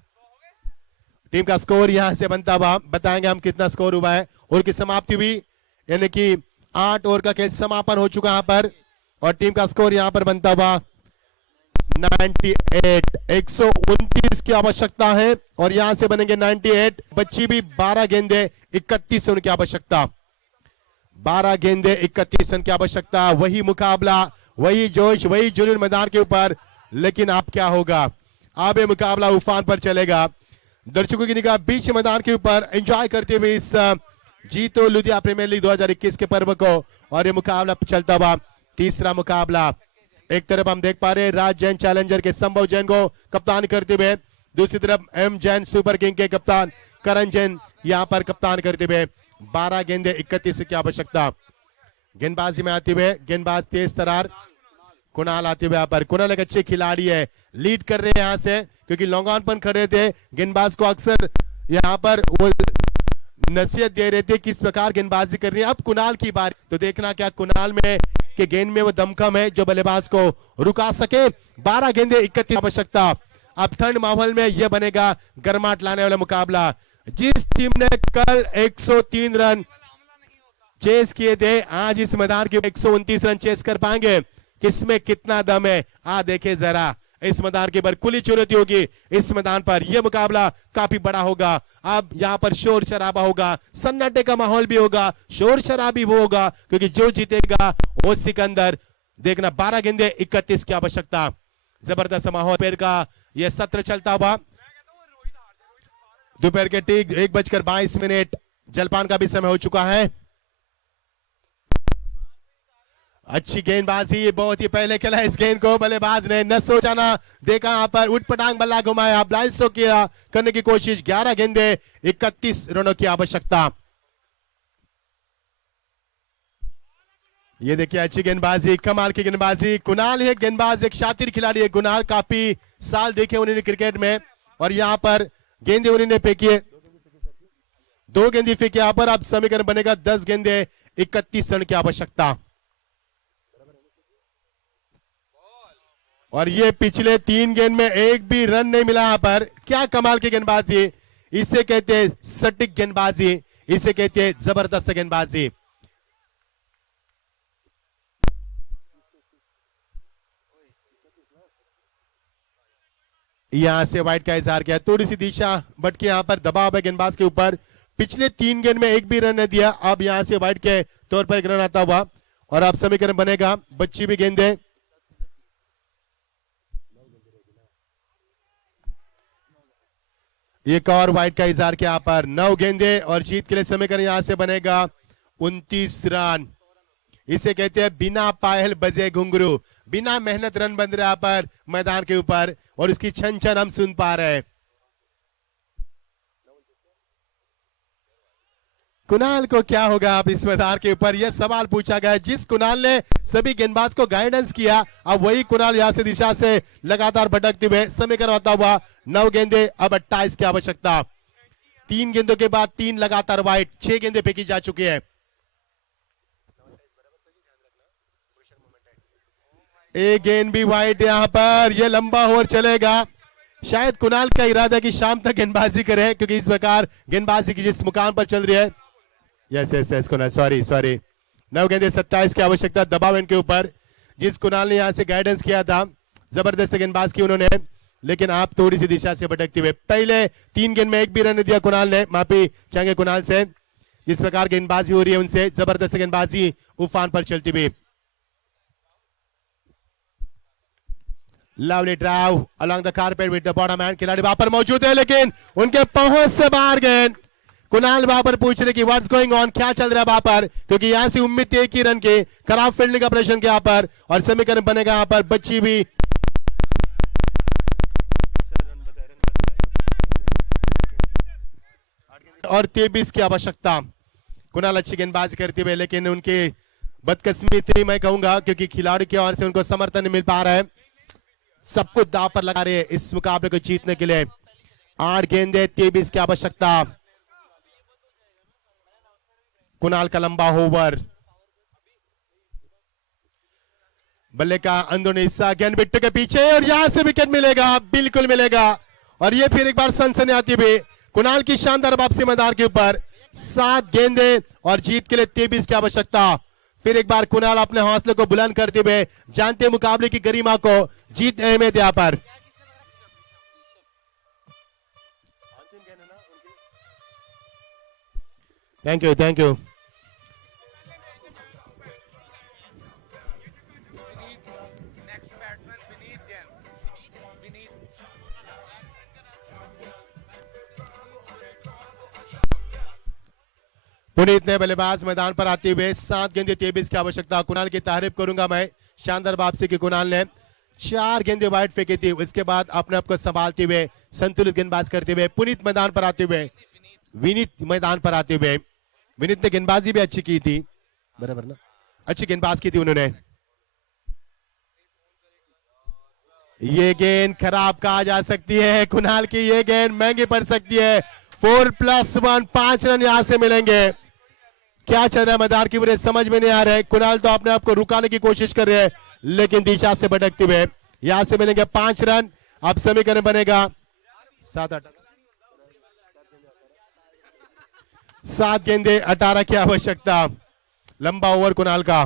टीम का स्कोर यहां से बनता हुआ, बताएंगे हम कितना स्कोर हुआ है और की समाप्ति हुई, यानी कि 8 ओवर का खेल समापन हो चुका यहां पर और टीम का स्कोर यहां पर बनता हुआ 98। 129 की आवश्यकता है और यहां से बनेंगे 98। बच्ची भी 12 गेंदे 31 रन की आवश्यकता, 12 गेंदे 31 रन की आवश्यकता। वही मुकाबला, वही जोश, वही जुनून मैदान के ऊपर, लेकिन अब क्या होगा, अब ये मुकाबला उफान पर चलेगा। दर्शकों की निगाह बीच मैदान के ऊपर एंजॉय करते हुए इस जीतो लुधियाना प्रीमियर लीग 2021 के पर्व को, और ये मुकाबला चलता हुआ तीसरा मुकाबला। एक तरफ हम देख पा रहे हैं राज जैन चैलेंजर के संभव जैन को कप्तान करते हुए, दूसरी तरफ एम जैन सुपर किंग के कप्तान करण जैन यहां पर कप्तान करते हुए। 12 गेंदे 31 की आवश्यकता। गेंदबाजी में आते हुए गेंदबाज तेज तरार कुणाल आते हुए यहाँ पर। कुणाल एक अच्छे खिलाड़ी है, लीड कर रहे हैं यहाँ से, क्योंकि लॉन्ग ऑन पर खड़े थे, गेंदबाज को अक्सर यहाँ पर वो नसीहत दे रहे थे किस प्रकार गेंदबाजी करनी है। अब कुणाल की बारी, तो देखना क्या कुणाल में के गेंद में वो दमखम है जो बल्लेबाज को रुका सके। 12 गेंदे 31 आवश्यकता। अब ठंड माहौल में यह बनेगा गर्माहट लाने वाला मुकाबला। जिस टीम ने कल 103 रन चेस किए थे, आज इस मैदान के 129 रन चेस कर पाएंगे, किसमें कितना दम है आ देखे जरा। इस मैदान के ऊपर खुली चुनौती होगी, इस मैदान पर यह मुकाबला काफी बड़ा होगा। अब यहां पर शोर शराबा होगा, सन्नाटे का माहौल भी होगा, शोर शराबी वो होगा, क्योंकि जो जीतेगा वो सिकंदर। देखना 12 गेंदे 31 की आवश्यकता। जबरदस्त माहौल पेड़ का यह सत्र चलता हुआ। दोपहर के ठीक 1:22 जलपान का भी समय हो चुका है। अच्छी गेंदबाजी, बहुत ही पहले खेला इस गेंद को, बल्लेबाज ने न सोचा ना देखा, यहां पर उठपटांग बल्ला घुमाया, ब्लाइंड स्ट्रोक किया करने की कोशिश। 11 गेंदे 31 रनों की आवश्यकता। ये देखिए अच्छी गेंदबाजी, कमाल की गेंदबाजी। कुणाल है गेंदबाज, एक शातिर खिलाड़ी है कुणाल, काफी साल देखे उन्होंने क्रिकेट में। और यहाँ पर गेंदे उन्होंने फेंकी है, 2 गेंदे फेंकी। यहाँ पर अब समीकरण बनेगा 10 गेंदे 31 रन की आवश्यकता। और ये पिछले 3 गेंद में एक भी रन नहीं मिला यहाँ पर। क्या कमाल की गेंदबाजी, इसे कहते हैं सटीक गेंदबाजी, इसे कहते हैं जबरदस्त गेंदबाजी। यहां से वाइड का इजहार किया, थोड़ी सी दिशा भटकी, यहां पर दबाव है गेंदबाज के ऊपर। पिछले 3 गेंद में एक भी रन नहीं दिया, अब यहां से वाइड के तौर पर एक रन आता हुआ। और अब समीकरण बनेगा बच्ची भी गेंदे। एक और वाइड का इजहार किया, यहां पर 9 गेंदे और जीत के लिए समीकरण यहां से बनेगा 29 रन। इसे कहते हैं बिना पायल बजे घुंघरू, बिना मेहनत रन बन रहा पर मैदान के ऊपर, और उसकी छन छन हम सुन पा रहे हैं। कुणाल को क्या होगा अब इस मैदान के ऊपर, यह सवाल पूछा गया। जिस कुणाल ने सभी गेंदबाज को गाइडेंस किया, अब वही कुणाल यहां से दिशा से लगातार भटकते हुए। समीकरण होता हुआ 9 गेंदे, अब 28 की आवश्यकता। 3 गेंदों के बाद 3 लगातार वाइड, 6 गेंदे फेंकी जा चुकी है। एक गेंद भी वाइड यहां पर, यह लंबा ओवर चलेगा। शायद कुणाल का इरादा कि शाम तक गेंदबाजी करे, क्योंकि इस प्रकार गेंदबाजी की जिस मुकाम पर चल रही है। यस कुणाल, सॉरी 9 गेंदे 27 की आवश्यकता, दबाव इनके ऊपर। जिस कुणाल ने यहां से गाइडेंस किया था, जबरदस्त गेंदबाज की उन्होंने, लेकिन आप थोड़ी सी दिशा से भटकते हुए। पहले 3 गेंद में एक भी रन दिया कुणाल ने, माफी चाहेंगे कुणाल से। जिस प्रकार गेंदबाजी हो रही है उनसे, जबरदस्त गेंदबाजी उफान पर चलती हुई। Lovely drive along the carpet with the bottom hand, खिलाड़ी वहां पर मौजूद है लेकिन उनके पहुंच से बाहर गेंद। कुणाल वहां पर पूछ रहे कि व्हाट्स गोइंग ऑन, क्या चल रहा है वहां पर, क्योंकि यहां से उम्मीद थी एक ही रन की। खराब फील्डिंग का प्रदर्शन किया पर, और समीकरण बनेगा यहां पर बच्ची भी। और 23 की आवश्यकता। कुणाल अच्छी गेंदबाजी करते हुए, लेकिन उनकी बदकिस्मती थी मैं कहूंगा, क्योंकि खिलाड़ी की ओर से उनको समर्थन नहीं मिल पा रहा है। सब कुछ दांव पर लगा रहे हैं इस मुकाबले को जीतने के लिए। 8 गेंदे 23 की आवश्यकता। कुणाल का लंबा ओवर, बल्ले का अंदरूनी हिस्सा, गेंद बिट्टू के पीछे, और यहां से विकेट मिलेगा, बिल्कुल मिलेगा। और ये फिर एक बार सनसनी आती हुई कुणाल की शानदार वापसी मैदान के ऊपर। 7 गेंदे और जीत के लिए 23 की आवश्यकता। फिर एक बार कुणाल अपने हौसले को बुलंद करते हुए, जानते मुकाबले की गरिमा को, जीत अहमियत यहां पर। Thank you next batsman Vineet Jain. Puneet ने बल्लेबाज मैदान पर आते हुए 7 गेंदे 23 की आवश्यकता। कुणाल की तारीफ करूंगा मैं, शानदार वापसी की कुणाल ने। 4 गेंदे वाइड फेंकी थी, उसके बाद अपने आप को संभालते हुए, संतुलित गेंदबाज करते हुए पुनीत मैदान पर आते हुए, विनीत मैदान पर आते हुए। विनीत ने गेंदबाजी भी अच्छी की थी, बराबर ना, अच्छी गेंदबाज की थी उन्होंने। ये गेंद खराब कहा जा सकती है, कुणाल की ये गेंद महंगी पड़ सकती है। 4+1, 5 रन यहां से मिलेंगे। क्या चल रहा है मैदान की वजह समझ में नहीं आ रहा है। कुणाल तो अपने आप को रुकाने की कोशिश कर रहे हैं, लेकिन दिशा से भटकते हुए। यहां से मिलेंगे 5 रन। अब समीकरण बनेगा 7 गेंदे 18 की आवश्यकता। लंबा ओवर कुणाल का।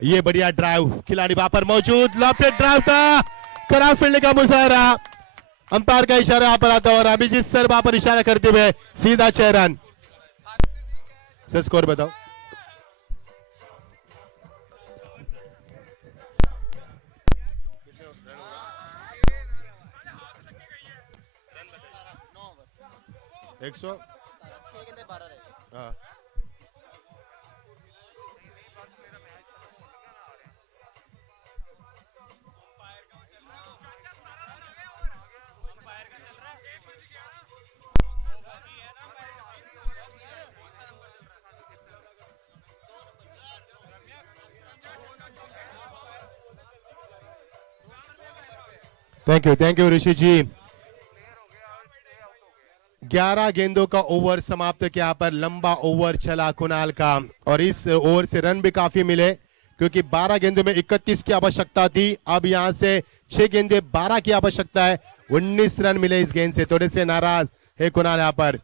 ये बढ़िया ड्राइव, खिलाड़ी वहां पर मौजूद, लॉफ्टेड ड्राइव था, खराब फील्डिंग का मुजाहरा। अंपायर का इशारा यहां पर आता है, और अभिजीत सर वहां पर इशारा करते हुए सीधा 6 रन। सर स्कोर बताओ। एक सौ हाँ। थैंक यू ऋषि जी। 11 गेंदों का ओवर समाप्त किया। यहाँ पर लंबा ओवर चला कुणाल का और इस ओवर से रन भी काफी मिले क्योंकि 12 गेंदों में 31 की आवश्यकता थी। अब यहाँ से 6 गेंदे 12 की आवश्यकता है। 19 रन मिले इस गेंद से। थोड़े से नाराज है कुणाल। यहाँ पर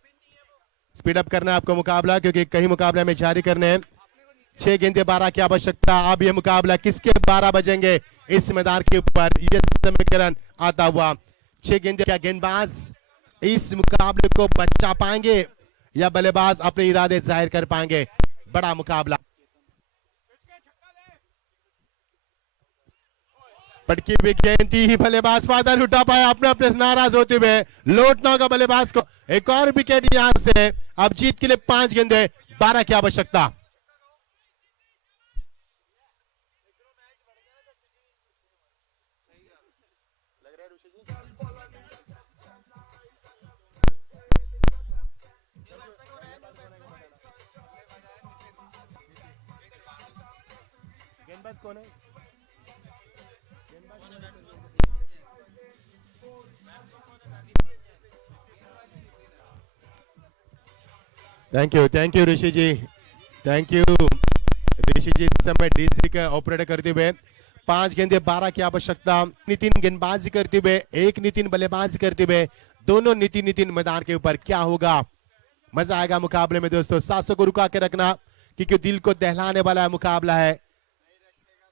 स्पीड अप करना है आपको मुकाबला क्योंकि कई मुकाबले में जारी करने हैं। 6 गेंदे 12 की आवश्यकता। अब ये मुकाबला किसके 12 बजेंगे इस मैदान के ऊपर, ये समीकरण आता हुआ। 6 गेंदे क्या गेंदबाज इस मुकाबले को बचा पाएंगे या बल्लेबाज अपने इरादे जाहिर कर पाएंगे? बड़ा मुकाबला। पटकी भी गेंद थी, बल्लेबाज फायदा उठा पाया अपने अपने से नाराज होते हुए। लौटना होगा बल्लेबाज को। एक और विकेट यहां से। अब जीत के लिए 5 गेंदे 12 की आवश्यकता। गेंदबाज कौन है? Thank you Rishi ji. Thank you Rishi ji. इस समय डीसी का ऑपरेटर करते हुए 5 गेंदे 12 की आवश्यकता। नितिन गेंदबाजी करते हुए, एक नितिन बल्लेबाजी करते हुए, दोनों नितिन मैदान के ऊपर। क्या होगा? मजा आएगा मुकाबले में दोस्तों। सांसों को रुका के रखना क्योंकि दिल को दहलाने वाला मुकाबला है,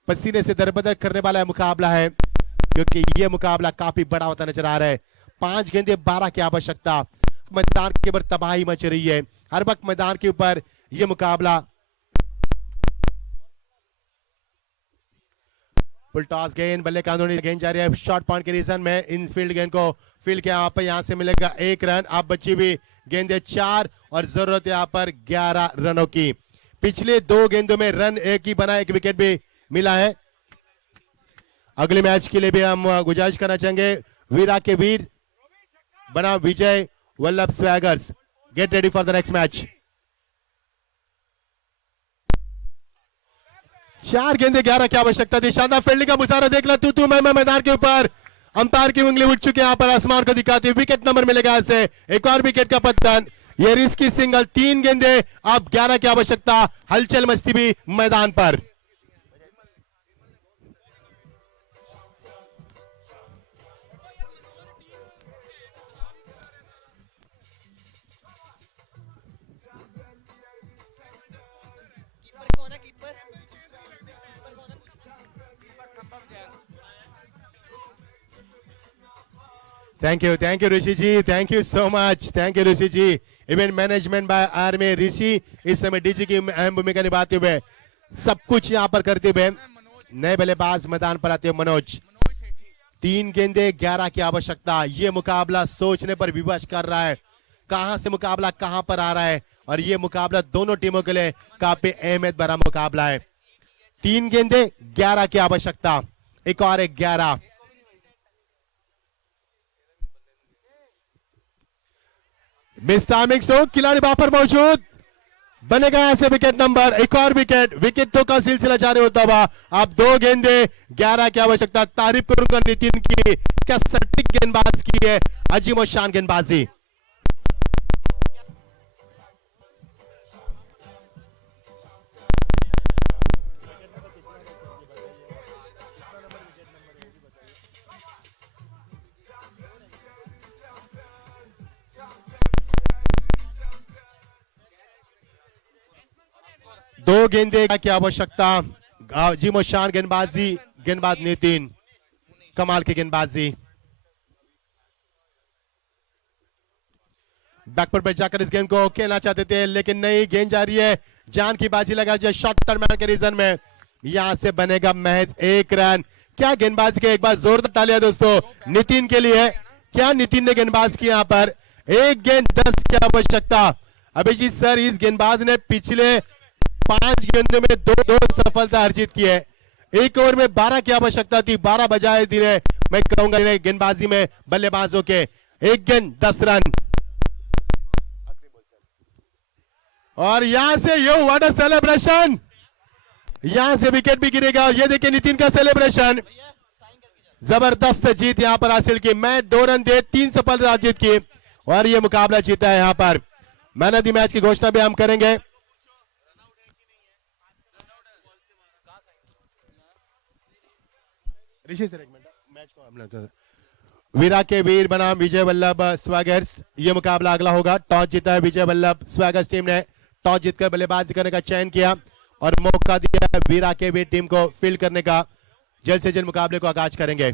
पसीने से दरबदर करने वाला मुकाबला है क्योंकि यह मुकाबला काफी बड़ा होता नजर आ रहा है। 5 गेंदे 12 की आवश्यकता। मैदान के ऊपर तबाही मच रही है हर वक्त मैदान के ऊपर यह मुकाबला। फुल टॉस गेंद, बल्ले कानूनी गेंद जा रही है। शॉर्ट पॉइंट के रीजन में इन फील्ड गेंद को फील्ड किया। यहाँ पर यहाँ से मिलेगा 1 रन। अब बची भी गेंदे 4 और जरूरत है यहाँ पर 11 रनों की। पिछले 2 गेंदों में रन एक ही बना, 1 विकेट भी मिला है। अगले मैच के लिए भी हम गुजारिश करना चाहेंगे वीरा के वीर बना Vijay Vallabh swaggers, get ready for the next match. 4 गेंदे 11 की आवश्यकता थी। शानदार फील्डिंग का मुजाहरा देखना तू मैं मैदान के ऊपर। अंपायर की उंगली उठ चुकी है यहाँ पर आसमान को दिखाते हुए। विकेट नंबर मिलेगा ऐसे। एक और विकेट का पतन। ये रिस्की सिंगल। 3 गेंदे अब 11 की आवश्यकता। हलचल मस्ती भी मैदान पर। Thank you Rishi ji. Thank you so much. Thank you Rishi ji. Event management by army Rishi इस समय डीजी की अहम भूमिका निभाते हुए सब कुछ यहां पर करते हुए नए बल्लेबाज मैदान पर आते हुए मनोज। 3 गेंदे 11 की आवश्यकता। यह मुकाबला सोचने पर विवश कर रहा है कहां से मुकाबला कहां पर आ रहा है और यह मुकाबला दोनों टीमों के लिए काफी अहमियत भरा मुकाबला है। 3 गेंदे 11 की आवश्यकता। एक और 11। मिस टाइमिंग सो खिलाड़ी वहां पर मौजूद। बनेगा यहां से विकेट नंबर। एक और विकेटों का सिलसिला जारी होता हुआ। अब 2 गेंदे 11 की आवश्यकता। तारीफ करूंगा नितिन की, क्या सटीक गेंदबाज की है, अजीम और शान गेंदबाजी। दो गेंदे की आवश्यकता। अजीम और शान गेंदबाजी। गेंदबाज नितिन, कमाल की गेंदबाजी। बैकफुट पर जाकर इस गेंद को खेलना चाहते थे लेकिन नहीं, गेंद जा रही है। जान की बाजी लगा जो शॉर्ट टर्म के रीजन में। यहां से बनेगा महज 1 रन। क्या गेंदबाज के, एक बार जोरदार तालियां दोस्तों नितिन के लिए। क्या नितिन ने गेंदबाज की यहां पर। 1 गेंद 10 की आवश्यकता। अभिजीत सर, इस गेंदबाज ने पिछले 5 गेंदों में 2 सफलता अर्जित की है। 1 ओवर में 12 की आवश्यकता थी। 12 बजाय दिए मैं कहूंगा गेंदबाजी में बल्लेबाजों के। 1 गेंद 10 रन। और यहां से यो व्हाट अ सेलिब्रेशन। यहां से विकेट भी गिरेगा और ये देखिए नितिन का सेलिब्रेशन। जबरदस्त जीत यहां पर हासिल की। मैं 2 रन दे 3 सफल जीत की और ये मुकाबला जीता है। यहां पर मैन ऑफ द मैच की घोषणा भी हम करेंगे। ऋषि सर, एक मिनट, मैच को हम लोग वीरा के वीर बनाम विजय वल्लभ स्वैगर्स, ये मुकाबला अगला होगा। टॉस जीता है विजय वल्लभ स्वैगर्स टीम ने। टॉस जीतकर बल्लेबाजी करने का चयन किया और मौका दिया वीरा के वीर टीम को फील्ड करने का। जल्द से जल्द मुकाबले को आगाज करेंगे।